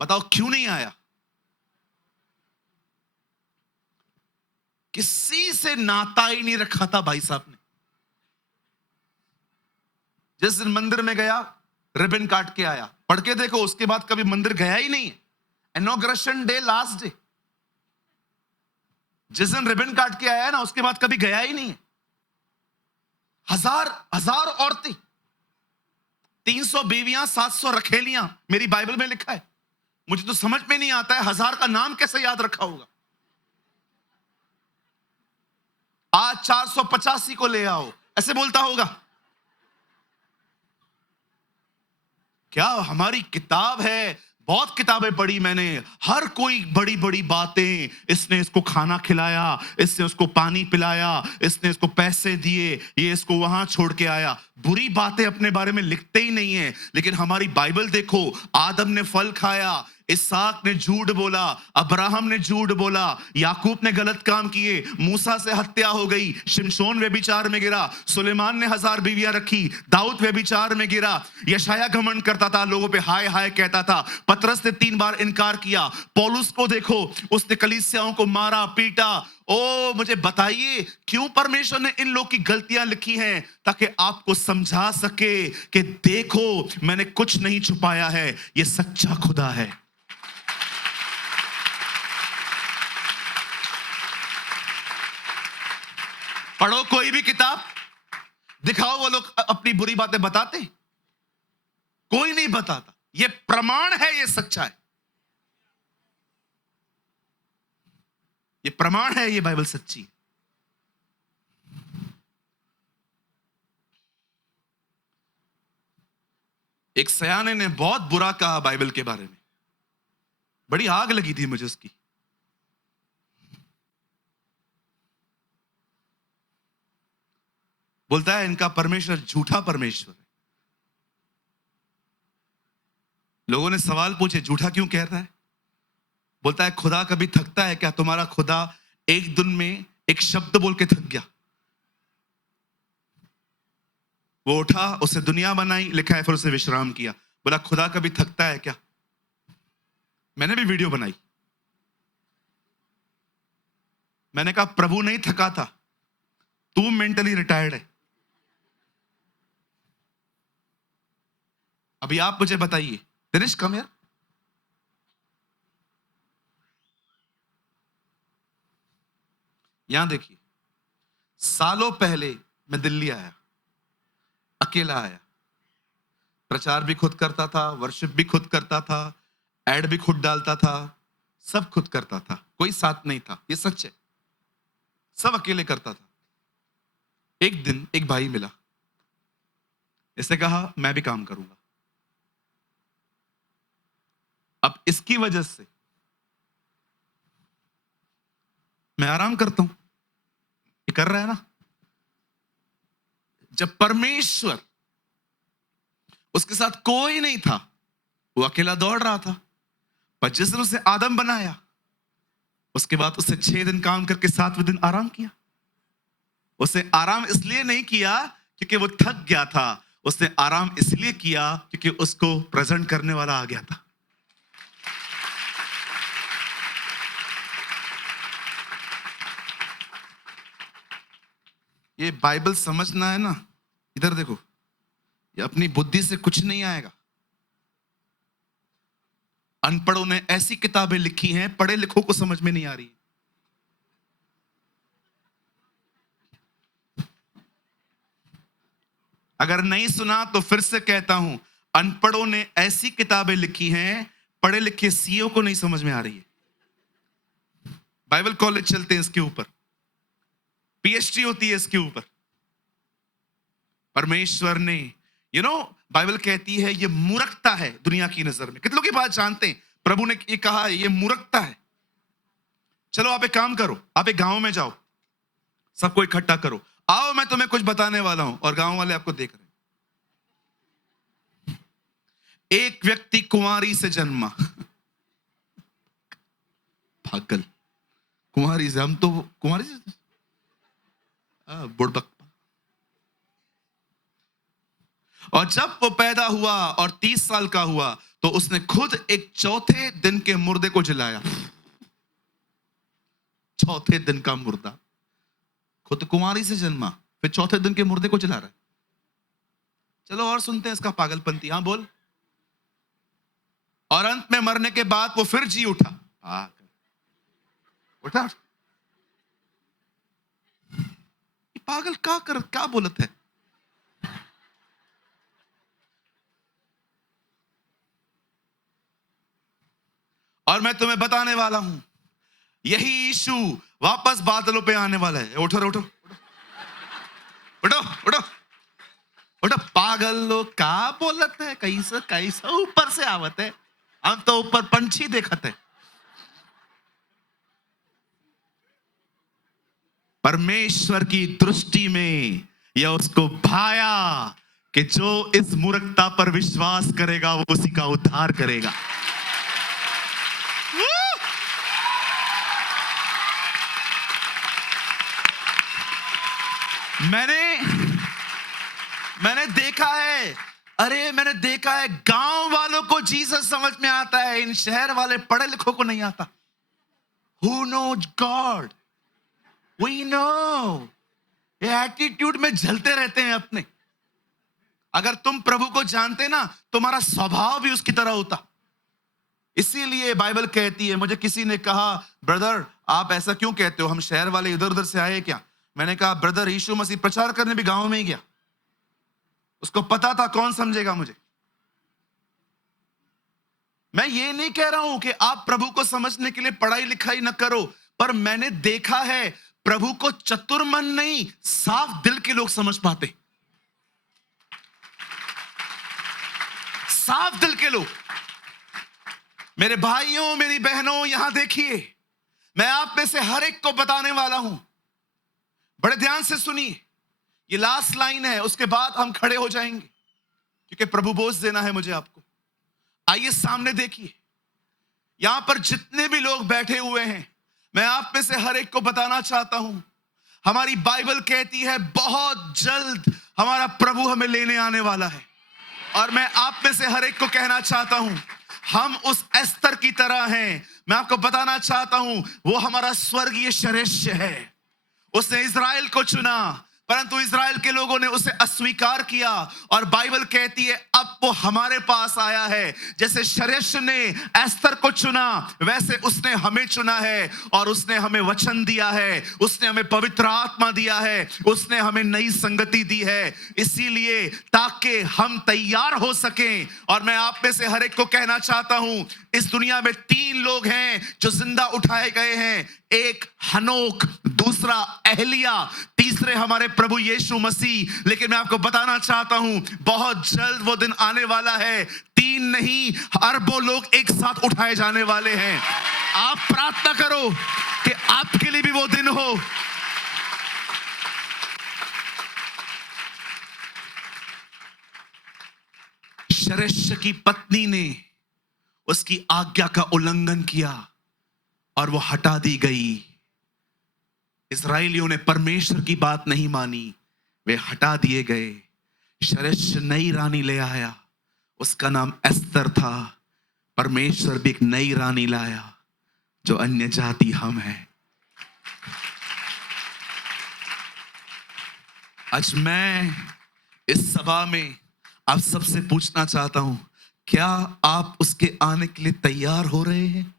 बताओ क्यों नहीं आया? किसी से नाता ही नहीं रखा था भाई साहब ने। जिस दिन मंदिर में गया, रिबन काट के आया। पढ़ के देखो, उसके बाद कभी मंदिर गया ही नहीं है। इनॉग्रेशन डे, लास्ट डे, जिस दिन रिबन काट के आया ना, उसके बाद कभी गया ही नहीं है। हजार औरतें, 300 बीवियां, 700 रखेलियां, मेरी बाइबल में लिखा है। मुझे तो समझ में नहीं आता है 1000 का नाम कैसे याद रखा होगा। आज 485 को ले आओ, ऐसे बोलता होगा। क्या हमारी किताब है? बहुत किताबें पढ़ी मैंने, हर कोई बड़ी बड़ी बातें, इसने इसको खाना खिलाया, इसने उसको पानी पिलाया, इसने इसको पैसे दिए, ये इसको वहां छोड़ के आया। बुरी बातें अपने बारे में लिखते ही नहीं है। लेकिन हमारी बाइबल देखो, आदम ने फल खाया, इसहाक ने झूठ बोला, अब्राहम ने झूठ बोला, याकूब ने गलत काम किए, मूसा से हत्या हो गई, शिमशोन व्यभिचार में गिरा, सुलेमान ने 1000 बीवियां रखी, दाऊद व्यभिचार में गिरा, यशाया घमंड करता था, लोगों पे हाय हाय कहता था, पतरस ने 3 बार इनकार किया, पौलुस को देखो, उसने कलीसियाओं को मारा पीटा। ओ मुझे बताइए, क्यों परमेश्वर ने इन लोग की गलतियां लिखी हैं? ताकि आपको समझा सके कि देखो मैंने कुछ नहीं छुपाया है, ये सच्चा खुदा है। पढ़ो कोई भी किताब, दिखाओ, वो लोग अपनी बुरी बातें बताते? कोई नहीं बताता। ये प्रमाण है, ये सच्चा है, ये प्रमाण है, ये बाइबल सच्ची है। एक सयाने ने बहुत बुरा कहा बाइबल के बारे में, बड़ी आग लगी थी मुझे उसकी। बोलता है इनका परमेश्वर झूठा परमेश्वर है। लोगों ने सवाल पूछे, झूठा क्यों कह रहा है? बोलता है खुदा कभी थकता है क्या? तुम्हारा खुदा एक दिन में एक शब्द बोल के थक गया। वो उठा, उससे दुनिया बनाई, लिखा है, फिर उसे विश्राम किया। बोला खुदा कभी थकता है क्या? मैंने भी वीडियो बनाई। मैंने कहा प्रभु नहीं थका था, तू मेंटली रिटायर्ड है। अभी आप मुझे बताइए, दिनेश कम यार, यहां देखिए, सालों पहले मैं दिल्ली आया, अकेला आया, प्रचार भी खुद करता था, वर्शिप भी खुद करता था, एड भी खुद डालता था, सब खुद करता था, कोई साथ नहीं था, ये सच है, सब अकेले करता था। एक दिन एक भाई मिला, इसने कहा मैं भी काम करूंगा। अब इसकी वजह से मैं आराम करता हूं, ये कर रहा है ना। जब परमेश्वर, उसके साथ कोई नहीं था, वो अकेला दौड़ रहा था, पर जिस दिन उसे आदम बनाया, उसके बाद उसे 6 दिन काम करके 7वें दिन आराम किया। उसे आराम इसलिए नहीं किया क्योंकि वो थक गया था, उसने आराम इसलिए किया क्योंकि उसको प्रेजेंट करने वाला आ गया था। ये बाइबल समझना है ना, इधर देखो, ये अपनी बुद्धि से कुछ नहीं आएगा। अनपढ़ों ने ऐसी किताबें लिखी हैं, पढ़े लिखों को समझ में नहीं आ रही। अगर नहीं सुना तो फिर से कहता हूं, अनपढ़ों ने ऐसी किताबें लिखी हैं, पढ़े लिखे सीईओ को नहीं समझ में आ रही है। बाइबल कॉलेज चलते हैं इसके ऊपर, पीएचडी होती है इसके ऊपर। परमेश्वर ने, बाइबल कहती है ये मूर्खता है दुनिया की नजर में। कितनों की बात जानते हैं? प्रभु ने ये कहा ये मूर्खता है। चलो आप एक काम करो, आप एक गांव में जाओ, सबको इकट्ठा करो, आओ मैं तुम्हें कुछ बताने वाला हूं, और गांव वाले आपको देख रहे हैं। एक व्यक्ति कुंवारी से जन्मा। पागल, कुंवारी से, हम तो कुंवारी से बुड़बक। और जब वो पैदा हुआ और 30 साल का हुआ, तो उसने खुद एक चौथे दिन के मुर्दे को जलाया। चौथे दिन का मुर्दा, खुद कुंवारी से जन्मा, फिर चौथे दिन के मुर्दे को जला रहा है। चलो और सुनते हैं इसका पागलपंती। हाँ बोल। और अंत में मरने के बाद वो फिर जी उठा। उठा, पागल क्या बोलत है? और मैं तुम्हें बताने वाला हूं, यही यीशु वापस बादलों पे आने वाला है। उठो उठो उठो उठो उठो। पागल लोग क्या बोलत है? कैसा ऊपर से आवत है, हम तो ऊपर पंछी देखते हैं। परमेश्वर की दृष्टि में यह उसको भाया कि जो इस मूर्खता पर विश्वास करेगा वो उसी का उद्धार करेगा। मैंने देखा है, मैंने देखा है, गांव वालों को जीसस समझ में आता है, इन शहर वाले पढ़े लिखों को नहीं आता। Who knows God? We know। ये एटीट्यूड में झलते रहते हैं अपने। अगर तुम प्रभु को जानते ना, तुम्हारा स्वभाव भी उसकी तरह होता। इसीलिए बाइबल कहती है, मुझे किसी ने कहा ब्रदर आप ऐसा क्यों कहते हो, हम शहर वाले इधर उधर से आए क्या? मैंने कहा ब्रदर, यीशु मसीह प्रचार करने भी गांव में ही गया। उसको पता था कौन समझेगा मुझे। मैं ये नहीं कह रहा हूं कि आप प्रभु को समझने के लिए पढ़ाई लिखाई न करो, पर मैंने देखा है प्रभु को चतुर मन नहीं, साफ दिल के लोग समझ पाते। साफ दिल के लोग। मेरे भाइयों, मेरी बहनों, यहां देखिए, मैं आप में से हर एक को बताने वाला हूं। बड़े ध्यान से सुनिए, ये लास्ट लाइन है, उसके बाद हम खड़े हो जाएंगे क्योंकि प्रभु बोझ देना है मुझे आपको। आइए सामने देखिए, यहां पर जितने भी लोग बैठे हुए हैं, मैं आप में से हर एक को बताना चाहता हूं, हमारी बाइबल कहती है बहुत जल्द हमारा प्रभु हमें लेने आने वाला है। और मैं आप में से हर एक को कहना चाहता हूं, हम उस एस्तर की तरह हैं। मैं आपको बताना चाहता हूं, वो हमारा स्वर्गीय श्रेष्ठ है। उसने इज़राइल को चुना, परंतु इज़राइल के लोगों ने उसे अस्वीकार किया, और बाइबल कहती है अब वो हमारे पास आया है। जैसे श्रेष्ठ ने एस्तर को चुना, वैसे उसने हमें चुना है, और उसने हमें वचन दिया है, उसने हमें पवित्र आत्मा दिया है, उसने हमें नई संगति दी है, इसीलिए ताकि हम तैयार हो सकें। और मैं आप में से हर एक को कहना चाहता हूं, इस दुनिया में 3 लोग हैं जो जिंदा उठाए गए हैं। एक हनोक, दूसरा एलिया, तीसरे हमारे प्रभु यीशु मसीह। लेकिन मैं आपको बताना चाहता हूं, बहुत जल्द वो दिन आने वाला है, 3 नहीं अरबों लोग एक साथ उठाए जाने वाले हैं। आप प्रार्थना करो कि आपके लिए भी वो दिन हो। श्रेष्ठ की पत्नी ने उसकी आज्ञा का उल्लंघन किया और वो हटा दी गई। इस्राएलियों ने परमेश्वर की बात नहीं मानी, वे हटा दिए गए। श्रेष्ठ नई रानी ले आया, उसका नाम एस्तर था। परमेश्वर भी एक नई रानी लाया जो अन्य जाति हम हैं। आज मैं इस सभा में आप सबसे पूछना चाहता हूं, क्या आप उसके आने के लिए तैयार हो रहे हैं?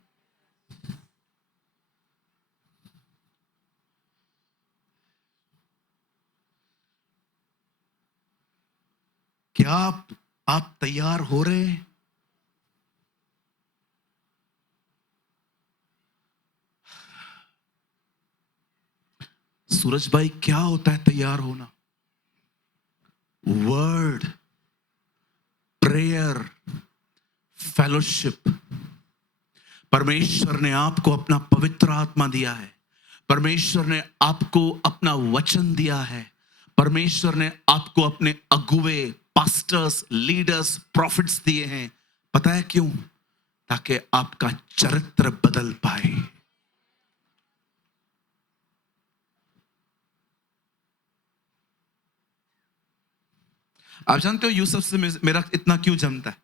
क्या आप तैयार हो रहे हैं? सूरज भाई, क्या होता है तैयार होना? Word, prayer, fellowship. परमेश्वर ने आपको अपना पवित्र आत्मा दिया है, परमेश्वर ने आपको अपना वचन दिया है, परमेश्वर ने आपको अपने अगुवे, पास्टर्स, लीडर्स, प्रॉफिट्स दिए हैं। पता है क्यों? ताकि आपका चरित्र बदल पाए। आप जानते हो यूसुफ से मेरा इतना क्यों जमता है?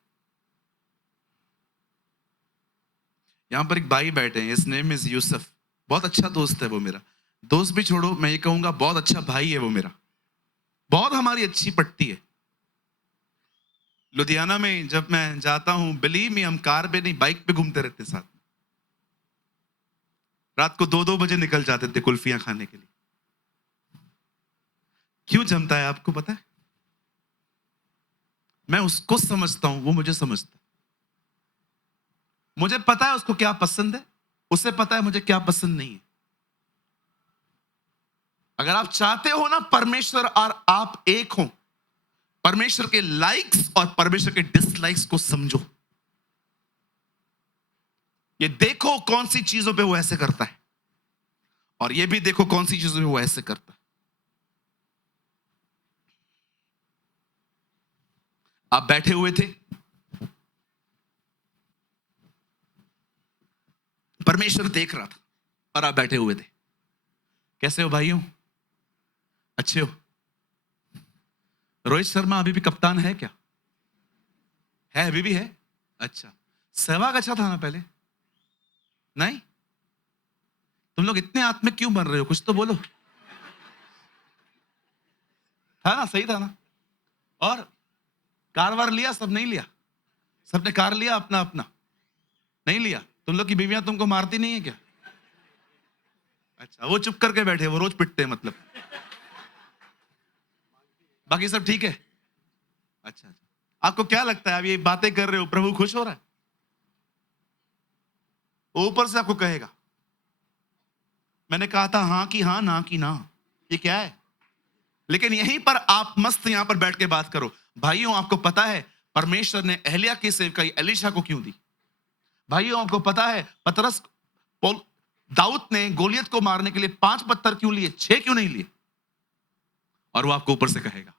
यहां पर एक भाई बैठे हैं, इस नेम इज यूसुफ। बहुत अच्छा दोस्त है वो मेरा। दोस्त भी छोड़ो, मैं ये कहूंगा बहुत अच्छा भाई है वो मेरा। बहुत हमारी अच्छी पटती है। लुधियाना में जब मैं जाता हूं, बिलीव मी, हम कार पे नहीं बाइक पे घूमते रहते साथ। रात को 2-2 बजे निकल जाते थे कुल्फियां खाने के लिए। क्यों जमता है आपको पता है? मैं उसको समझता हूं, वो मुझे समझता है। मुझे पता है उसको क्या पसंद है, उसे पता है मुझे क्या पसंद नहीं है। अगर आप चाहते हो ना परमेश्वर और आप एक हो, परमेश्वर के लाइक्स और परमेश्वर के डिसलाइक्स को समझो। ये देखो कौन सी चीजों पे वो ऐसे करता है, और ये भी देखो कौन सी चीजों पे वो ऐसे करता है। आप बैठे हुए थे, परमेश्वर देख रहा था और आप बैठे हुए थे। कैसे हो भाइयों? अच्छे हो? रोहित शर्मा अभी भी कप्तान है क्या? है, अभी भी है? अच्छा, सहवाग अच्छा था ना पहले? नहीं? तुम लोग इतने आत्मिक क्यों बन रहे हो? कुछ तो बोलो। था ना? सही था ना? और कार वार लिया? सब नहीं लिया? सबने कार लिया अपना अपना? नहीं लिया? तुम लोग की बीवियां तुमको मारती नहीं है क्या? अच्छा, वो चुप करके बैठे, वो रोज पिटते हैं मतलब। बाकी सब ठीक है? अच्छा, आपको क्या लगता है, आप ये बातें कर रहे हो, प्रभु खुश हो रहा है? ऊपर से आपको कहेगा। मैंने कहा था हाँ कि हाँ, ना कि ना, ये क्या है? लेकिन यहीं पर आप मस्त यहां पर बैठ के बात करो। भाइयों, आपको पता है परमेश्वर ने एलिया की सेवकाई एलीशा को क्यों दी? भाइयों, आपको पता है दाऊद ने गोलियत को मारने के लिए 5 पत्थर क्यों लिए, 6 क्यों नहीं लिए? और वो आपको ऊपर से कहेगा।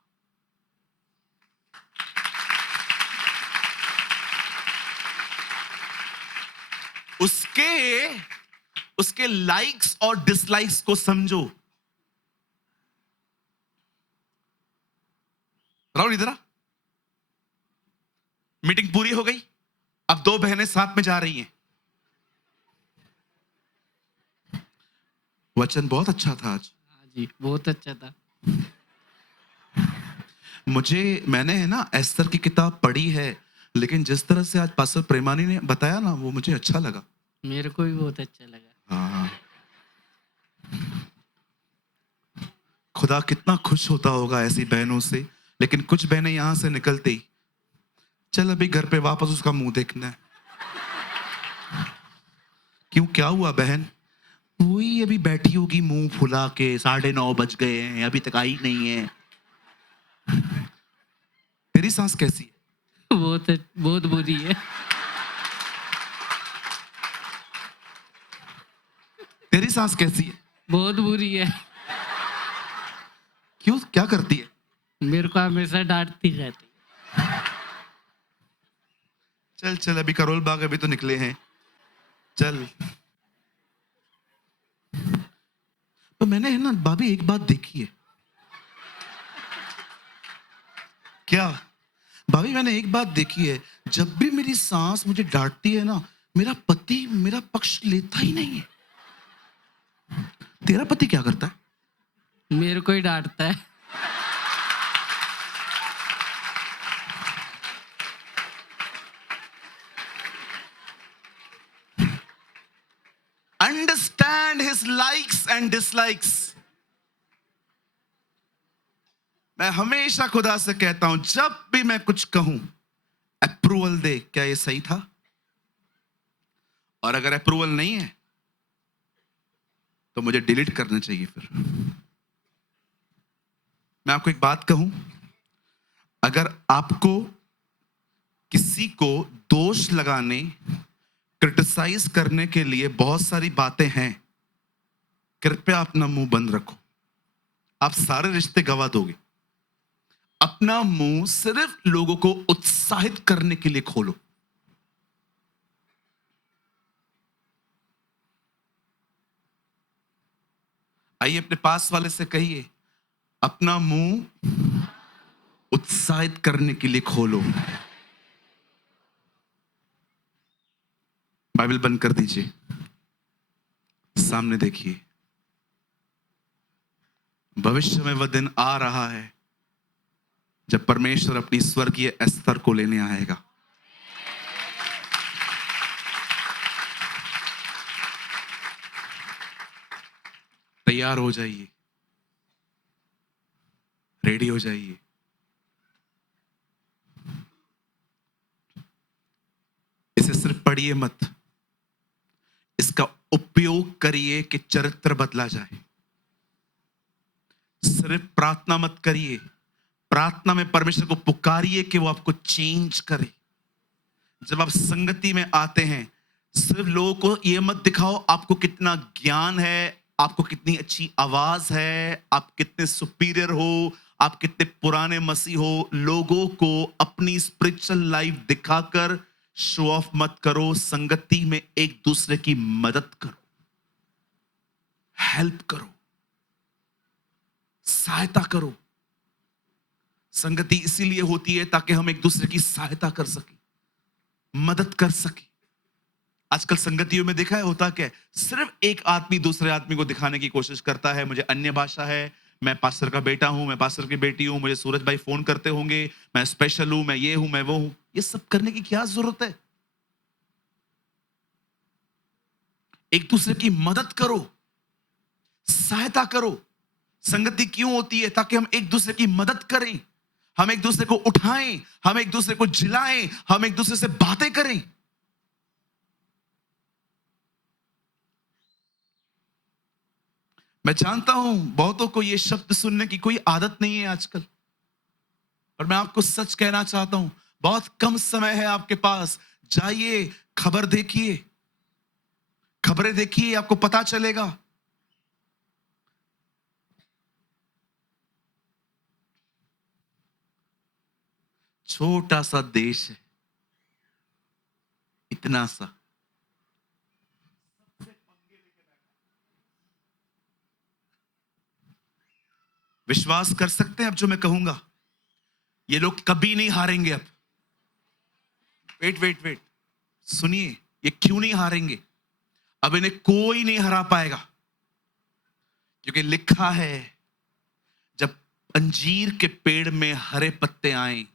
उसके लाइक्स और डिसलाइक्स को समझो। राहुल इधर आ। मीटिंग पूरी हो गई, अब 2 बहनें साथ में जा रही हैं। वचन बहुत अच्छा था आज। हाँ जी, बहुत अच्छा था। मैंने है ना एस्तर की किताब पढ़ी है, लेकिन जिस तरह से आज पास्टर प्रेमानी ने बताया ना, वो मुझे अच्छा लगा। मेरे को भी बहुत अच्छा लगा। हाँ, खुदा कितना खुश होता होगा ऐसी बहनों से। लेकिन कुछ बहनें यहां से निकलते ही, चल अभी घर पे वापस उसका मुंह देखना है। क्यों, क्या हुआ बहन? वही अभी बैठी होगी मुंह फुला के, 9:30 बज गए हैं, अभी तक आई नहीं है। तेरी सांस कैसी है? बहुत बहुत बुरी है। तेरी सांस कैसी है? बहुत बुरी है। क्यों, क्या करती है? मेरे को हमेशा डांटती रहती। चल चल, अभी करोल बाग अभी तो निकले हैं, चल। तो मैंने है ना भाभी एक बात देखी है। क्या भाभी? मैंने एक बात देखी है, जब भी मेरी सांस मुझे डांटती है ना, मेरा पति मेरा पक्ष लेता ही नहीं है। तेरा पति क्या करता है? मेरे को ही डांटता है। Understand his likes and dislikes. मैं हमेशा खुदा से कहता हूं, जब भी मैं कुछ कहूं, अप्रूवल दे, क्या ये सही था? और अगर अप्रूवल नहीं है तो मुझे डिलीट करना चाहिए। फिर मैं आपको एक बात कहूं, अगर आपको किसी को दोष लगाने, क्रिटिसाइज करने के लिए बहुत सारी बातें हैं, कृपया अपना मुंह बंद रखो। आप सारे रिश्ते गवा दोगे। अपना मुंह सिर्फ लोगों को उत्साहित करने के लिए खोलो। आइए अपने पास वाले से कहिए, अपना मुंह उत्साहित करने के लिए खोलो। बाइबल बंद कर दीजिए, सामने देखिए। भविष्य में वह दिन आ रहा है जब परमेश्वर अपनी स्वर्गीय एस्तर को लेने आएगा। तैयार हो जाइए, रेडी हो जाइए। इसे सिर्फ पढ़िए मत, इसका उपयोग करिए कि चरित्र बदला जाए। सिर्फ प्रार्थना मत करिए, प्रार्थना में परमेश्वर को पुकारिए कि वो आपको चेंज करे। जब आप संगति में आते हैं, सिर्फ लोगों को ये मत दिखाओ आपको कितना ज्ञान है, आपको कितनी अच्छी आवाज है, आप कितने सुपीरियर हो, आप कितने पुराने मसीह हो। लोगों को अपनी स्पिरिचुअल लाइफ दिखाकर शो ऑफ मत करो। संगति में एक दूसरे की मदद करो, हेल्प करो, सहायता करो। संगति इसीलिए होती है ताकि हम एक दूसरे की सहायता कर सके, मदद कर सके। आजकल संगतियों में देखा है होता क्या है, सिर्फ एक आदमी दूसरे आदमी को दिखाने की कोशिश करता है, मुझे अन्य भाषा है, मैं पास्टर का बेटा हूं, मैं पास्टर की बेटी हूं, मुझे सूरज भाई फोन करते होंगे, मैं स्पेशल हूं, मैं ये हूं, मैं वो हूं। ये सब करने की क्या जरूरत है? एक दूसरे की मदद करो, सहायता करो। संगति क्यों होती है? ताकि हम एक दूसरे की मदद करें, हम एक दूसरे को उठाएं, हम एक दूसरे को जिलाएं, हम एक दूसरे से बातें करें। मैं जानता हूं बहुतों को ये शब्द सुनने की कोई आदत नहीं है आजकल, और मैं आपको सच कहना चाहता हूं, बहुत कम समय है आपके पास। जाइए, खबर देखिए, खबरें देखिए, आपको पता चलेगा। छोटा सा देश है, इतना सा। विश्वास कर सकते हैं अब जो मैं कहूंगा? ये लोग कभी नहीं हारेंगे अब। वेट वेट वेट, सुनिए, ये क्यों नहीं हारेंगे? अब इन्हें कोई नहीं हरा पाएगा, क्योंकि लिखा है जब अंजीर के पेड़ में हरे पत्ते आए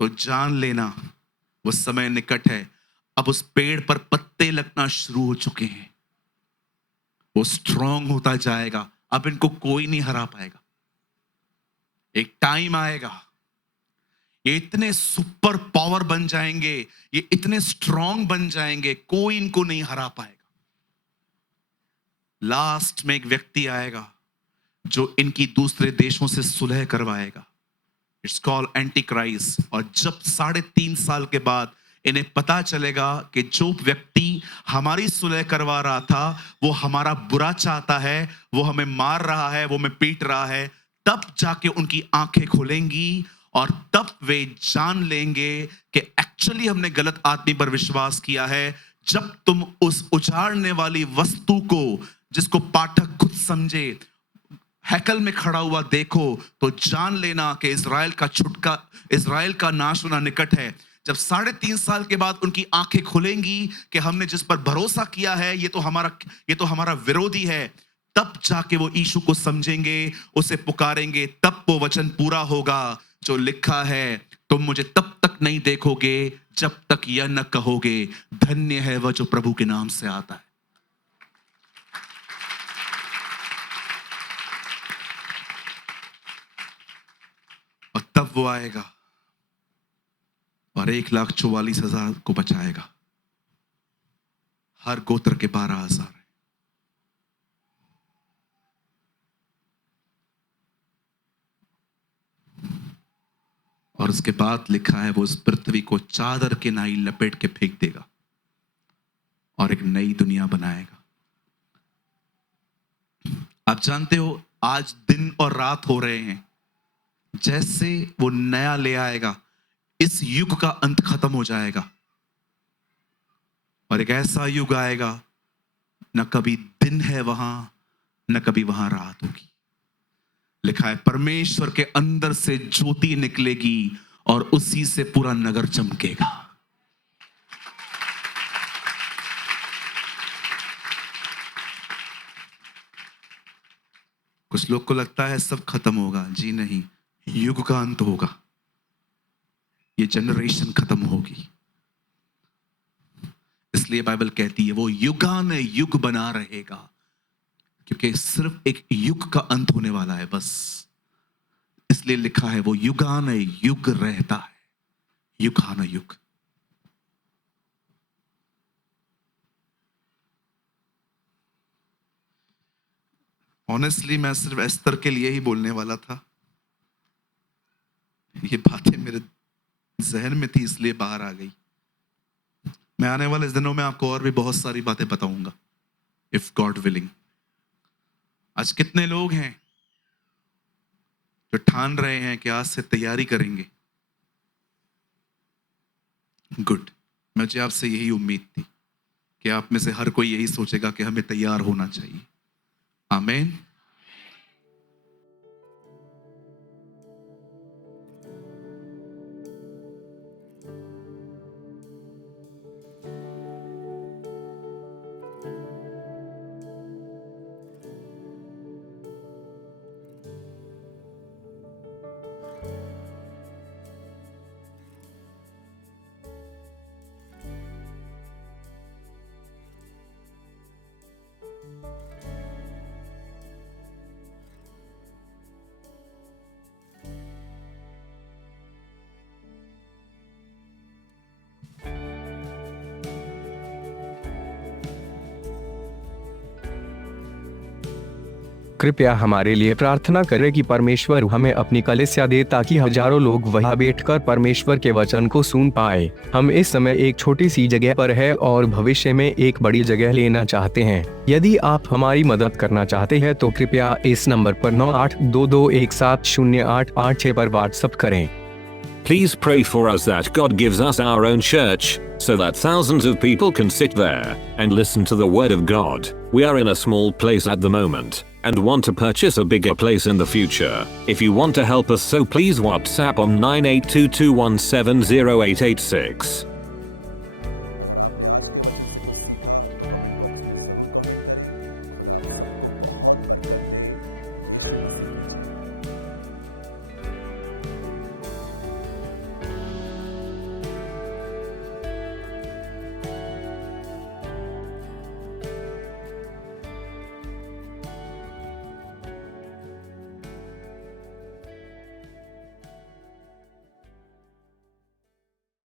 तो जान लेना वो समय निकट है। अब उस पेड़ पर पत्ते लगना शुरू हो चुके हैं, वो स्ट्रांग होता जाएगा, अब इनको कोई नहीं हरा पाएगा। एक टाइम आएगा, ये इतने सुपर पावर बन जाएंगे, ये इतने स्ट्रांग बन जाएंगे, कोई इनको नहीं हरा पाएगा। लास्ट में एक व्यक्ति आएगा जो इनकी दूसरे देशों से सुलह करवाएगा। It's called anti Christ. और जब 3.5 साल के बाद इन्हें पता चलेगा कि जो व्यक्ति हमारी सुलह करवा रहा था वो हमारा बुरा चाहता है, वो हमें मार रहा है, वो हमें पीट रहा है, तब जाके उनकी आंखें खुलेंगी और तब वे जान लेंगे कि एक्चुअली हमने गलत आदमी पर विश्वास किया है। जब तुम उस उजाड़ने वाली वस्तु को, जिसको पाठक खुद समझे, हैकल में खड़ा हुआ देखो, तो जान लेना कि इजराइल का नाश होना निकट है। जब 3.5 साल के बाद उनकी आंखें खुलेंगी कि हमने जिस पर भरोसा किया है ये तो हमारा विरोधी है, तब जाके वो यीशु को समझेंगे, उसे पुकारेंगे, तब वो वचन पूरा होगा जो लिखा है, तुम मुझे तब तक नहीं देखोगे जब तक यह न कहोगे धन्य है वह जो प्रभु के नाम से आता है। और तब वो आएगा और 1,44,000 को बचाएगा। हर गोत्र के 12,000। और उसके बाद लिखा है वो उस पृथ्वी को चादर के नाई लपेट के फेंक देगा और एक नई दुनिया बनाएगा। आप जानते हो आज दिन और रात हो रहे हैं, जैसे वो नया ले आएगा इस युग का अंत खत्म हो जाएगा और एक ऐसा युग आएगा न कभी दिन है वहां, न कभी वहां रात होगी। लिखा है परमेश्वर के अंदर से ज्योति निकलेगी और उसी से पूरा नगर चमकेगा। कुछ लोग को लगता है सब खत्म होगा, जी नहीं, युग का अंत होगा, ये जनरेशन खत्म होगी। इसलिए बाइबल कहती है वो युगान युग बना रहेगा, क्योंकि सिर्फ एक युग का अंत होने वाला है बस। इसलिए लिखा है वो युगान युग रहता है, युगान युग। ऑनेस्टली मैं सिर्फ एस्तर के लिए ही बोलने वाला था, ये बातें मेरे जहन में थी इसलिए बाहर आ गई। मैं आने वाले दिनों में आपको और भी बहुत सारी बातें बताऊंगा, इफ गॉड विलिंग। आज कितने लोग हैं जो ठान रहे हैं कि आज से तैयारी करेंगे? गुड, मुझे आपसे यही उम्मीद थी कि आप में से हर कोई यही सोचेगा कि हमें तैयार होना चाहिए। आमीन। कृपया हमारे लिए प्रार्थना करें कि परमेश्वर हमें अपनी कलीसिया दे ताकि हजारों लोग वहां बैठकर परमेश्वर के वचन को सुन पाए। हम इस समय एक छोटी सी जगह पर है और भविष्य में एक बड़ी जगह लेना चाहते हैं। यदि आप हमारी मदद करना चाहते हैं तो कृपया इस नंबर पर 9822170886 पर व्हाट्सएप करें। Please pray for us that God gives us our own church, so that thousands of people can sit there and listen to the word of God. We are in a small place at the moment and want to purchase a bigger place in the future. If you want to help us, so please WhatsApp on 9822170886.